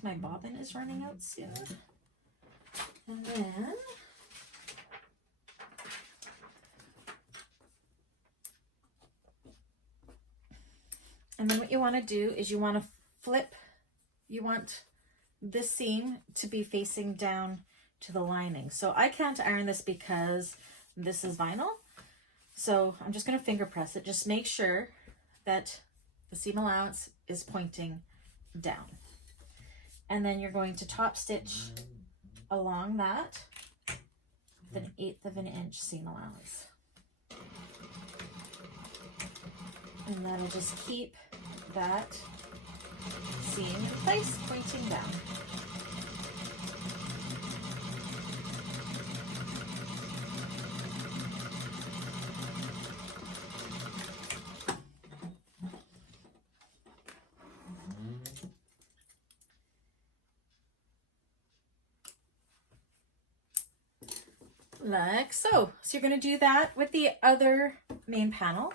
my bobbin is running out soon. And then what you want to do is you want to flip, you want this seam to be facing down to the lining. So I can't iron this because this is vinyl. So I'm just going to finger press it. Just make sure that the seam allowance is pointing down. And then you're going to top stitch along that with 1/8 of an inch seam allowance. And that'll just keep that seam in place, pointing down. Like so. So you're going to do that with the other main panel.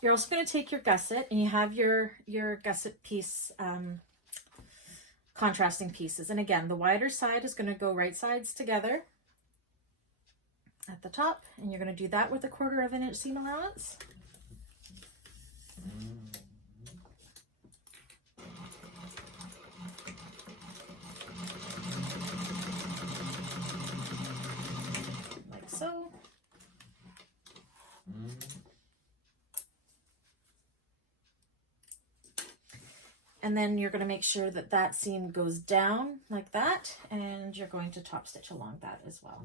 You're also going to take your gusset, and you have your gusset piece contrasting pieces. And again, the wider side is going to go right sides together at the top, and you're going to do that with 1/4 of an inch seam allowance. Like so. And then you're going to make sure that that seam goes down like that, and you're going to top stitch along that as well.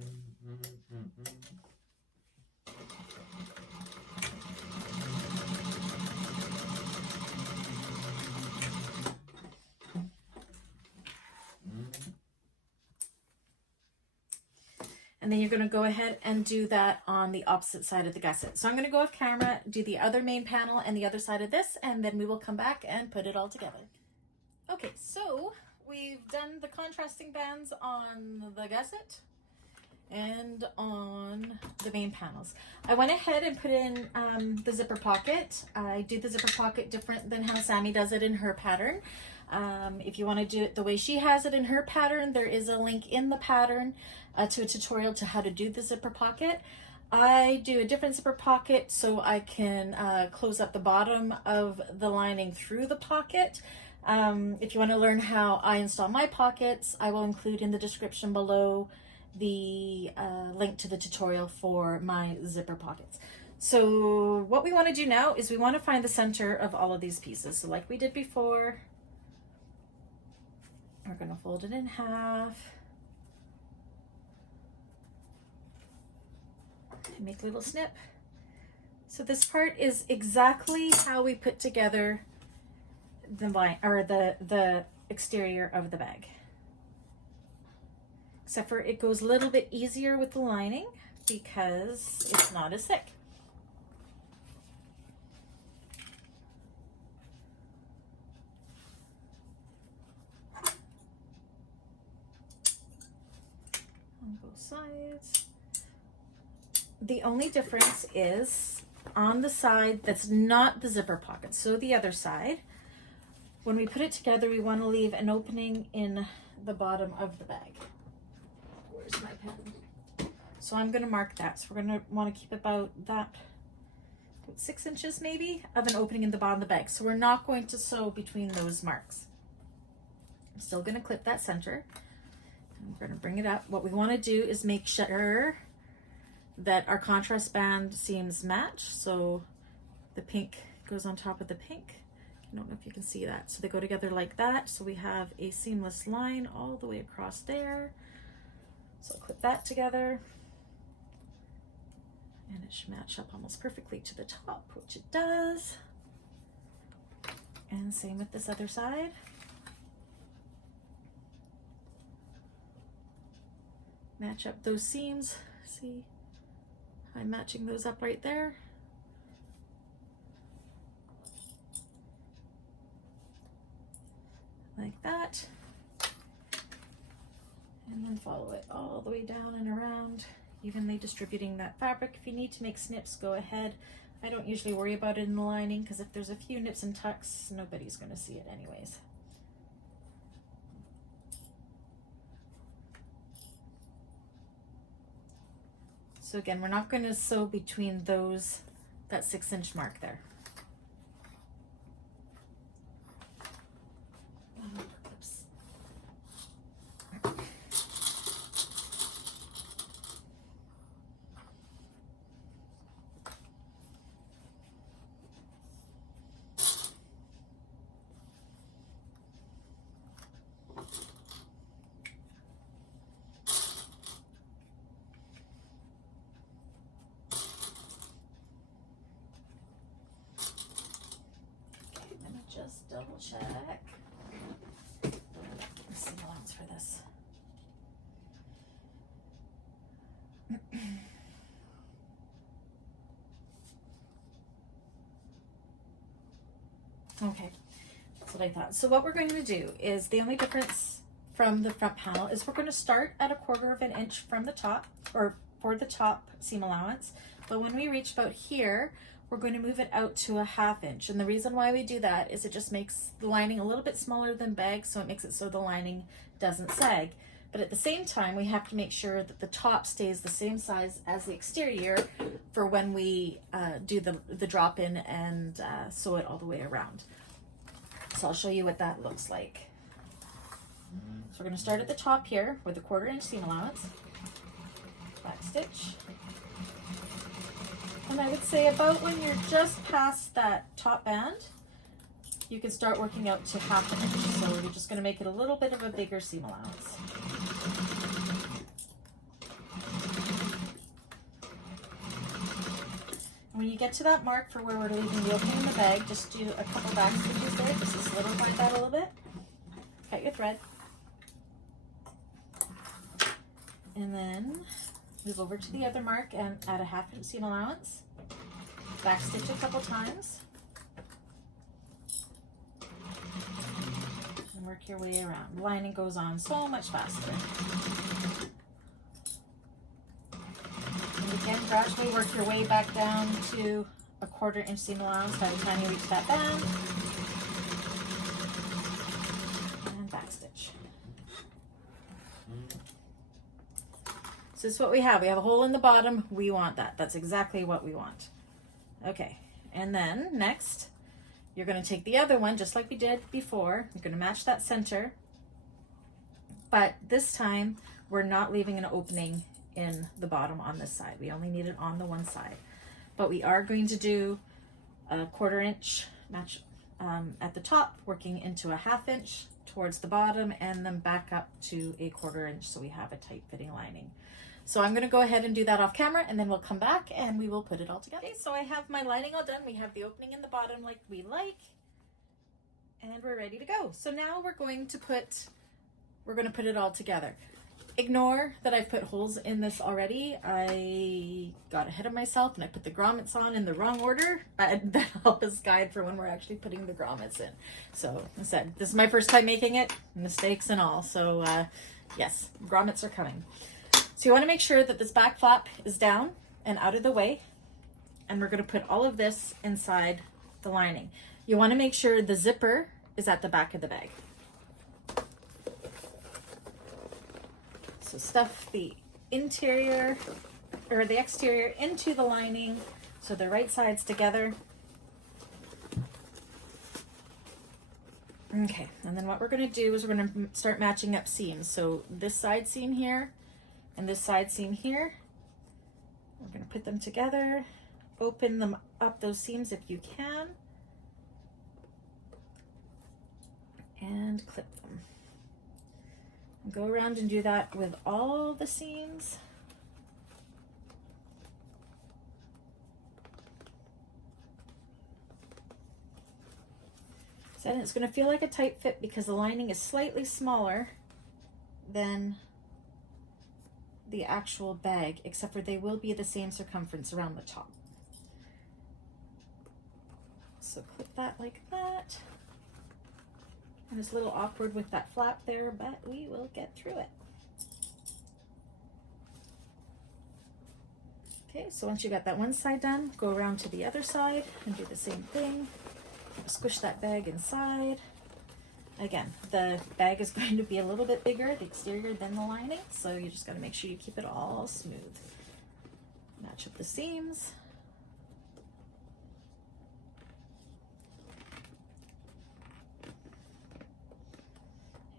And then you're going to go ahead and do that on the opposite side of the gusset. So I'm going to go off camera, do the other main panel and the other side of this, and then we will come back and put it all together. Okay, so we've done the contrasting bands on the gusset and on the main panels. I went ahead and put in the zipper pocket. I do the zipper pocket different than how Sammy does it in her pattern. If you want to do it the way she has it in her pattern, there is a link in the pattern to a tutorial to how to do the zipper pocket. I do a different zipper pocket so I can close up the bottom of the lining through the pocket. If you want to learn how I install my pockets, I will include in the description below the link to the tutorial for my zipper pockets. So what we want to do now is we want to find the center of all of these pieces. So like we did before, we're going to fold it in half. Make a little snip. So this part is exactly how we put together the line or the exterior of the bag, except for it goes a little bit easier with the lining because it's not as thick. On both sides. The only difference is on the side that's not the zipper pocket, so the other side, when we put it together, we want to leave an opening in the bottom of the bag. Where's my pen? So I'm going to mark that. So we're going to want to keep about 6 inches maybe of an opening in the bottom of the bag. So we're not going to sew between those marks. I'm still going to clip that center. I'm going to bring it up. What we want to do is make sure that our contrast band seams match. So the pink goes on top of the pink. I don't know if you can see that. So they go together like that. So we have a seamless line all the way across there. So I'll clip that together. And it should match up almost perfectly to the top, which it does. And same with this other side. Match up those seams. See, I'm matching those up right there. Like that. And then follow it all the way down and around, evenly distributing that fabric. If you need to make snips, go ahead. I don't usually worry about it in the lining because if there's a few nips and tucks, nobody's going to see it anyways. So again, we're not going to sew between those, that 6-inch mark there. Oops. Just double check. Let's see allowance for this. Okay, that's what I thought. So what we're going to do is, the only difference from the front panel is we're going to start at 1/4 of an inch from the top, or for the top seam allowance. But when we reach about here, we're going to move it out to 1/2 inch. And the reason why we do that is it just makes the lining a little bit smaller than bag, so it makes it so the lining doesn't sag. But at the same time, we have to make sure that the top stays the same size as the exterior for when we do the drop in and sew it all the way around. So I'll show you what that looks like. So we're going to start at the top here with a 1/4 inch seam allowance, back stitch. And I would say about when you're just past that top band, you can start working out to 1/2 inch. So you're just going to make it a little bit of a bigger seam allowance. And when you get to that mark for where we're leaving the opening in the bag, just do a couple back stitches there just to solidify that a little bit. Cut your thread. And then move over to the other mark and add a 1/2 inch seam allowance. Back stitch a couple times. And work your way around. Lining goes on so much faster. And again, gradually work your way back down to a 1/4 inch seam allowance by the time you reach that band. And back stitch. So this is what we have. We have a hole in the bottom. We want that. That's exactly what we want. Okay, and then next, you're going to take the other one, just like we did before. You're going to match that center. But this time, we're not leaving an opening in the bottom on this side. We only need it on the one side. But we are going to do a 1/4 inch match at the top, working into a 1/2 inch towards the bottom, and then back up to a 1/4 inch so we have a tight fitting lining. So I'm going to go ahead and do that off camera, and then we'll come back and we will put it all together. Okay, so I have my lining all done. We have the opening in the bottom like we like, and we're ready to go. So now we're going to put it all together. Ignore that I've put holes in this already. I got ahead of myself and I put the grommets on in the wrong order. That'll help us guide for when we're actually putting the grommets in. So I said, this is my first time making it, mistakes and all. So yes, grommets are coming. So you want to make sure that this back flap is down and out of the way. And we're going to put all of this inside the lining. You want to make sure the zipper is at the back of the bag. So stuff the interior or the exterior into the lining so the right sides together. Okay, and then what we're going to do is we're going to start matching up seams. So this side seam here and this side seam here, we're going to put them together, open them up, those seams if you can, and clip them. And go around and do that with all the seams. So it's going to feel like a tight fit because the lining is slightly smaller than the actual bag, except for they will be the same circumference around the top. So clip that like that. And it's a little awkward with that flap there, but we will get through it. Okay, so once you got that one side done, go around to the other side and do the same thing. Squish that bag inside. Again, the bag is going to be a little bit bigger, the exterior, than the lining, so you just got to make sure you keep it all smooth. match up the seams.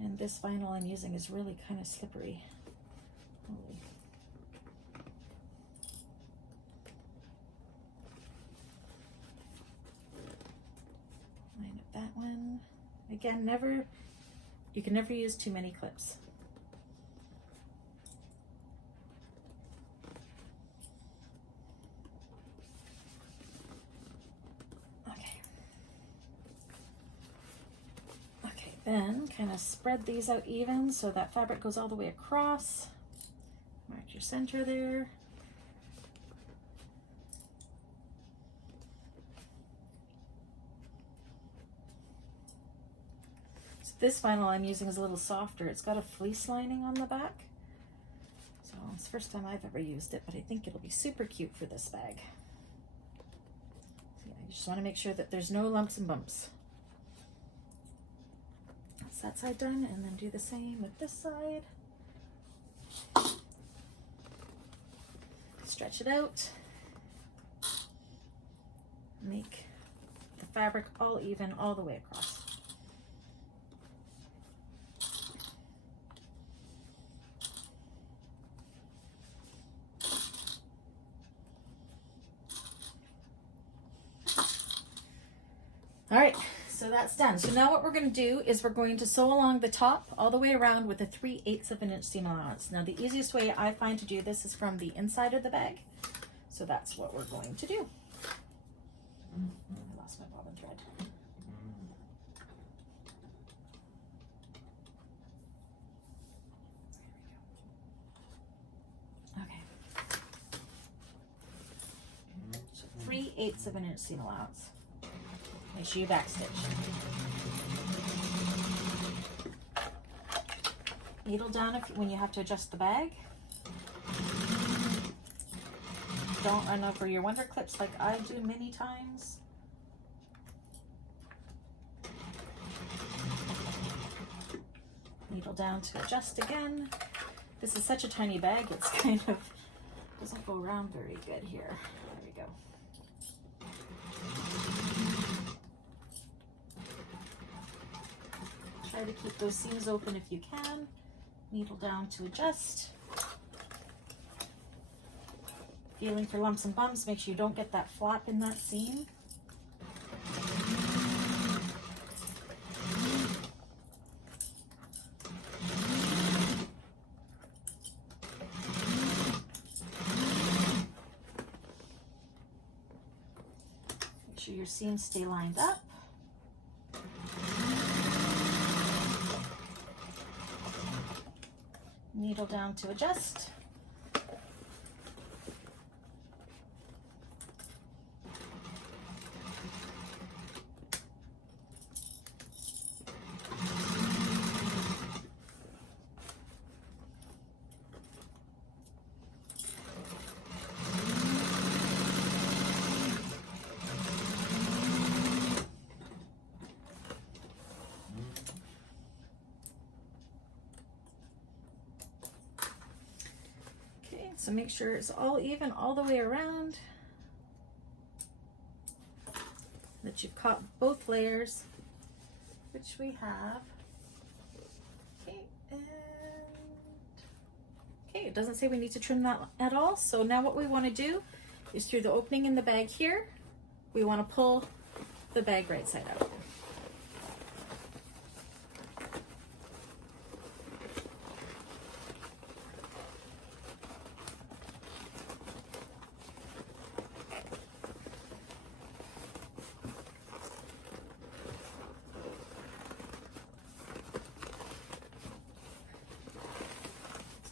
And this vinyl I'm using is really kind of slippery. Holy. Line up that one. Again, you can never use too many clips. Then kind of spread these out even so that fabric goes all the way across. Mark your center there. So this vinyl I'm using is a little softer. It's got a fleece lining on the back. So it's the first time I've ever used it, but I think it'll be super cute for this bag. So yeah, you just want to make sure that there's no lumps and bumps. That side done, and then do the same with this side. Stretch it out. Make the fabric all even all the way across. All right. So that's done. So now what we're going to do is we're going to sew along the top all the way around with a 3/8 of an inch seam allowance. Now the easiest way I find to do this is from the inside of the bag. So that's what we're going to do. I lost my bobbin thread. Okay. So 3/8 of an inch seam allowance. Make sure you backstitch. Needle down when you have to adjust the bag. Don't run over your wonder clips like I do many times. Needle down to adjust again. This is such a tiny bag, it's kind of doesn't go around very good here. There we go. Try to keep those seams open if you can. Needle down to adjust. Feeling for lumps and bumps, make sure you don't get that flap in that seam. Make sure your seams stay lined up. Needle down to adjust. So make sure it's all even all the way around, that you've caught both layers, which we have. Okay, and okay, it doesn't say we need to trim that at all. So now what we want to do is through the opening in the bag here, we want to pull the bag right side out.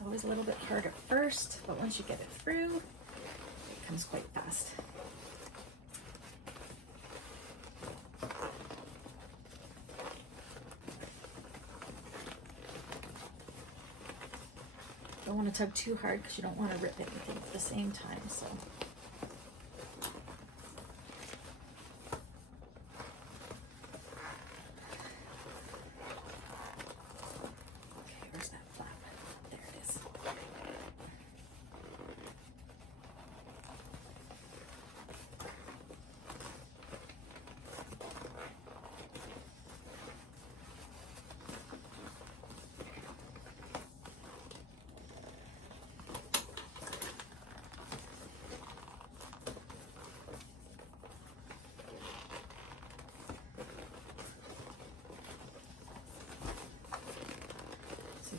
Always a little bit hard at first, but once you get it through, it comes quite fast. Don't want to tug too hard because you don't want to rip everything at the same time. So.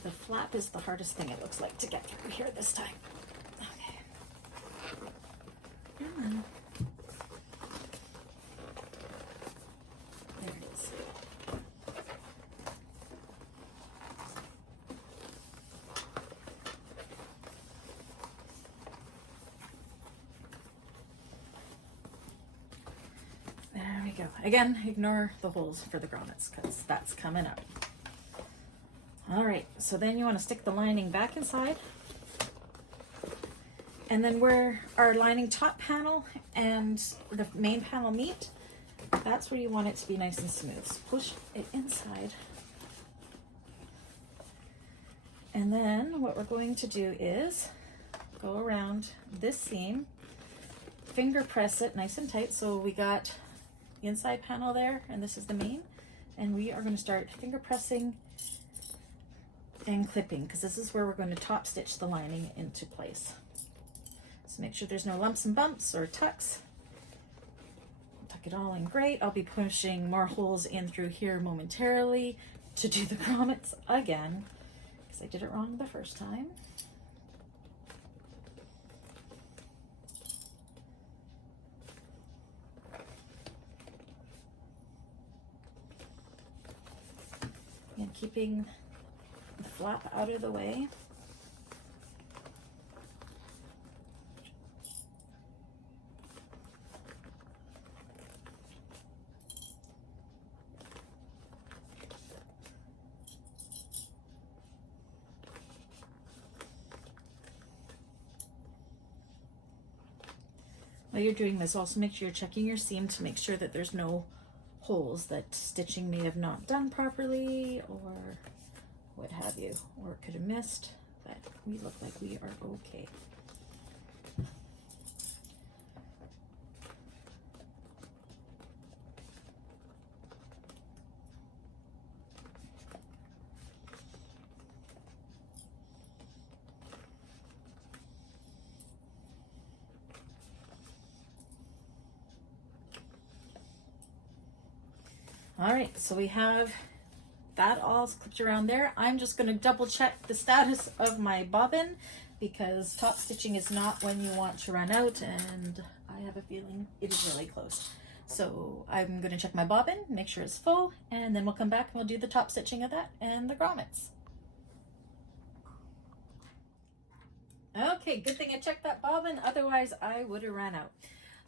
The flap is the hardest thing, it looks like, to get through here this time. Okay. There it is. There we go. Again, ignore the holes for the grommets because that's coming up. All right, so then you want to stick the lining back inside. And then where our lining top panel and the main panel meet, that's where you want it to be nice and smooth. So push it inside. And then what we're going to do is go around this seam, finger press it nice and tight. So we got the inside panel there, and this is the main. And we are going to start finger pressing and clipping, because this is where we're going to top stitch the lining into place. So make sure there's no lumps and bumps or tucks. Tuck it all in great. I'll be pushing more holes in through here momentarily to do the grommets again, because I did it wrong the first time. And keeping the flap out of the way. While you're doing this, also make sure you're checking your seam to make sure that there's no holes that stitching may have not done properly or what have you, or could have missed, but we look like we are okay. All right, so we have that all clipped around there. I'm just going to double check the status of my bobbin, because top stitching is not when you want to run out, and I have a feeling it is really close. So I'm going to check my bobbin, make sure it's full, and then we'll come back and we'll do the top stitching of that and the grommets. Okay, good thing I checked that bobbin, otherwise I would have ran out.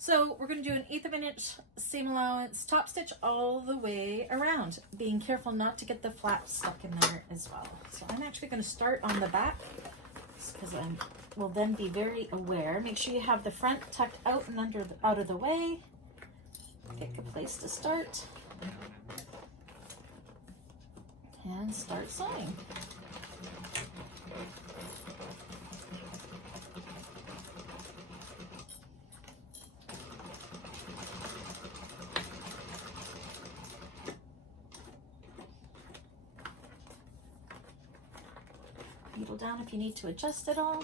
So we're going to do an 1/8 of an inch seam allowance top stitch all the way around, being careful not to get the flap stuck in there as well. So I'm actually going to start on the back, because I will then be very aware. Make sure you have the front tucked out and out of the way. Pick a place to start and start sewing. Needle down if you need to adjust it all.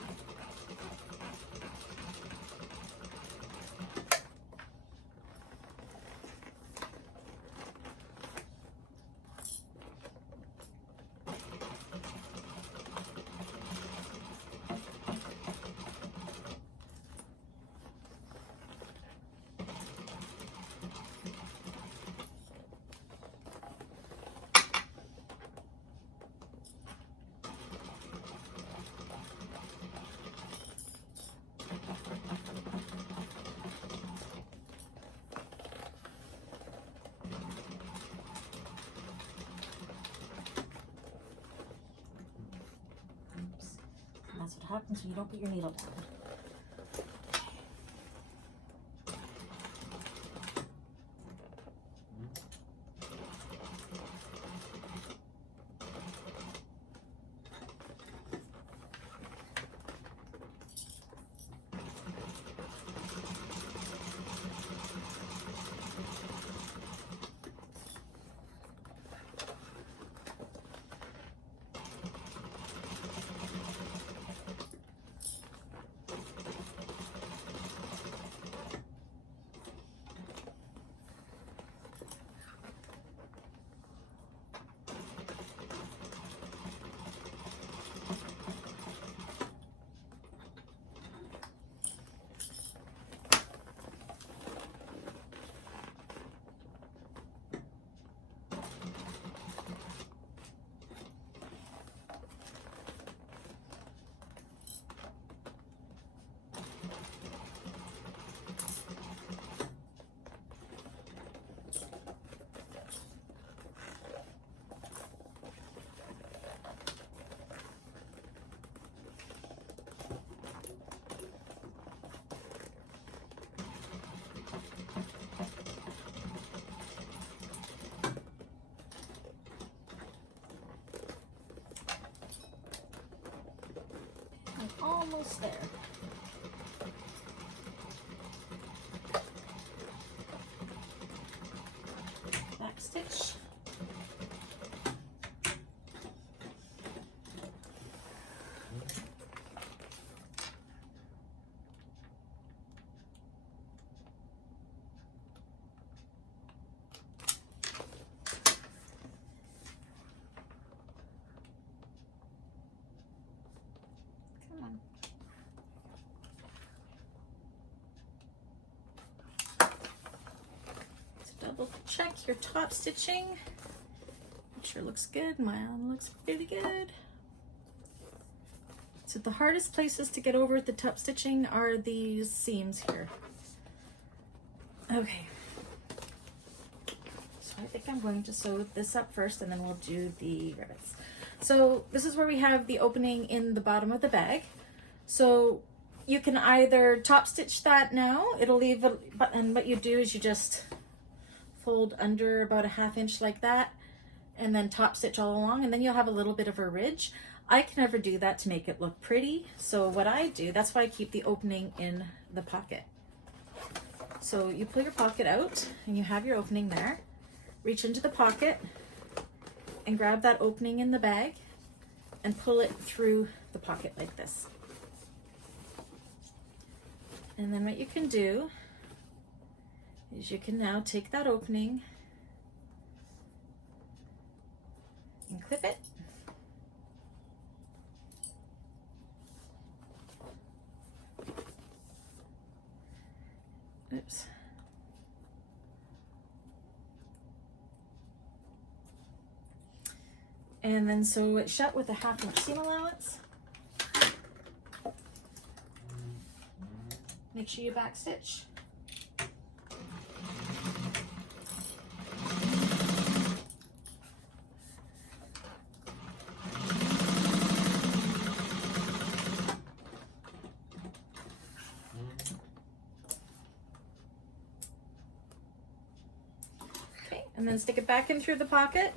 That's what happens when you don't put your needle down. Almost there. Back stitch. Double check your top stitching. Make sure it looks good. Mine looks pretty good. So the hardest places to get over with the top stitching are these seams here. Okay. So I think I'm going to sew this up first and then we'll do the rivets. So this is where we have the opening in the bottom of the bag. So you can either top stitch that now, it'll leave a, and what you do is you just fold under about a 1/2 inch like that and then top stitch all along, and then you'll have a little bit of a ridge. I can never do that to make it look pretty, so what I do, that's why I keep the opening in the pocket. So you pull your pocket out and you have your opening there. Reach into the pocket and grab that opening in the bag and pull it through the pocket like this. And then what you can do is you can now take that opening and clip it. Oops. And then sew it shut with a 1/2 inch seam allowance. Make sure you back stitch. And then stick it back in through the pocket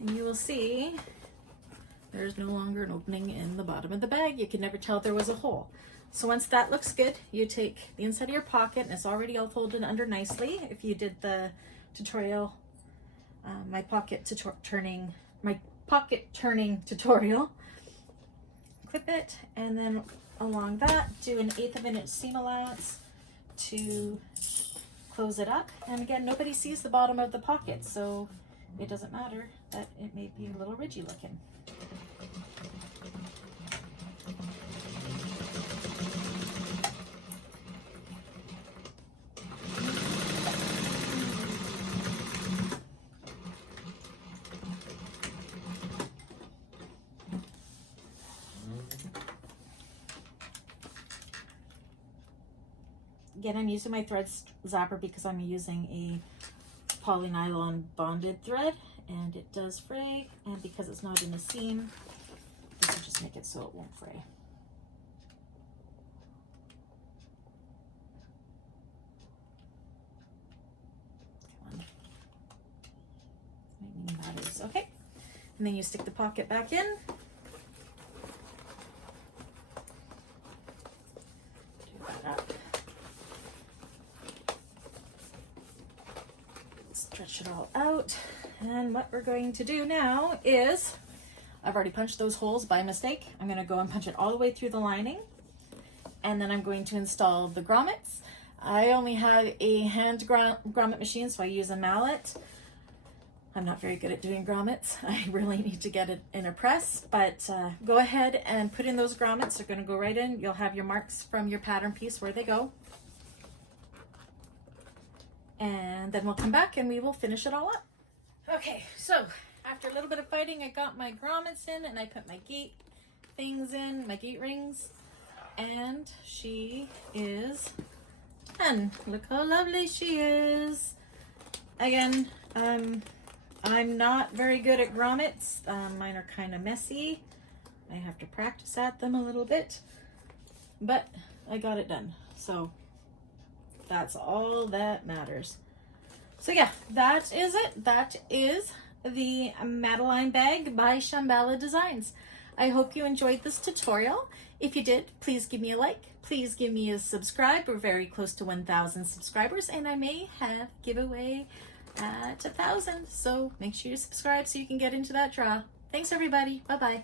and you will see there's no longer an opening in the bottom of the bag. You can never tell there was a hole. So once that looks good, you take the inside of your pocket and it's already all folded under nicely. If you did the tutorial, my pocket turning tutorial, clip it, and then along that do an 1/8 of an inch seam allowance to close it up. And again, nobody sees the bottom of the pocket, so it doesn't matter that it may be a little ridgy looking. Again, I'm using my thread zapper because I'm using a polynylon bonded thread and it does fray, and because it's not in a seam, this will just make it so it won't fray. Come on. Maybe that is okay. And then you stick the pocket back in. Do that up. Stretch it all out, and what we're going to do now is, I've already punched those holes by mistake. I'm going to go and punch it all the way through the lining, and then I'm going to install the grommets. I only have a hand grommet machine, so I use a mallet. I'm not very good at doing grommets. I really need to get it in a press, but go ahead and put in those grommets. They're going to go right in. You'll have your marks from your pattern piece where they go. And then we'll come back and we will finish it all up. Okay, so after a little bit of fighting, I got my grommets in and I put my gate things in, my gate rings, and she is done. Look how lovely she is. Again, I'm not very good at grommets. Mine are kind of messy. I have to practice at them a little bit, but I got it done. So that's all that matters. So yeah, that is it. That is the Madeleine bag by Shamballa Designs. I hope you enjoyed this tutorial. If you did, please give me a like. Please give me a subscribe. We're very close to 1,000 subscribers, and I may have a giveaway at 1,000. So make sure you subscribe so you can get into that draw. Thanks, everybody. Bye-bye.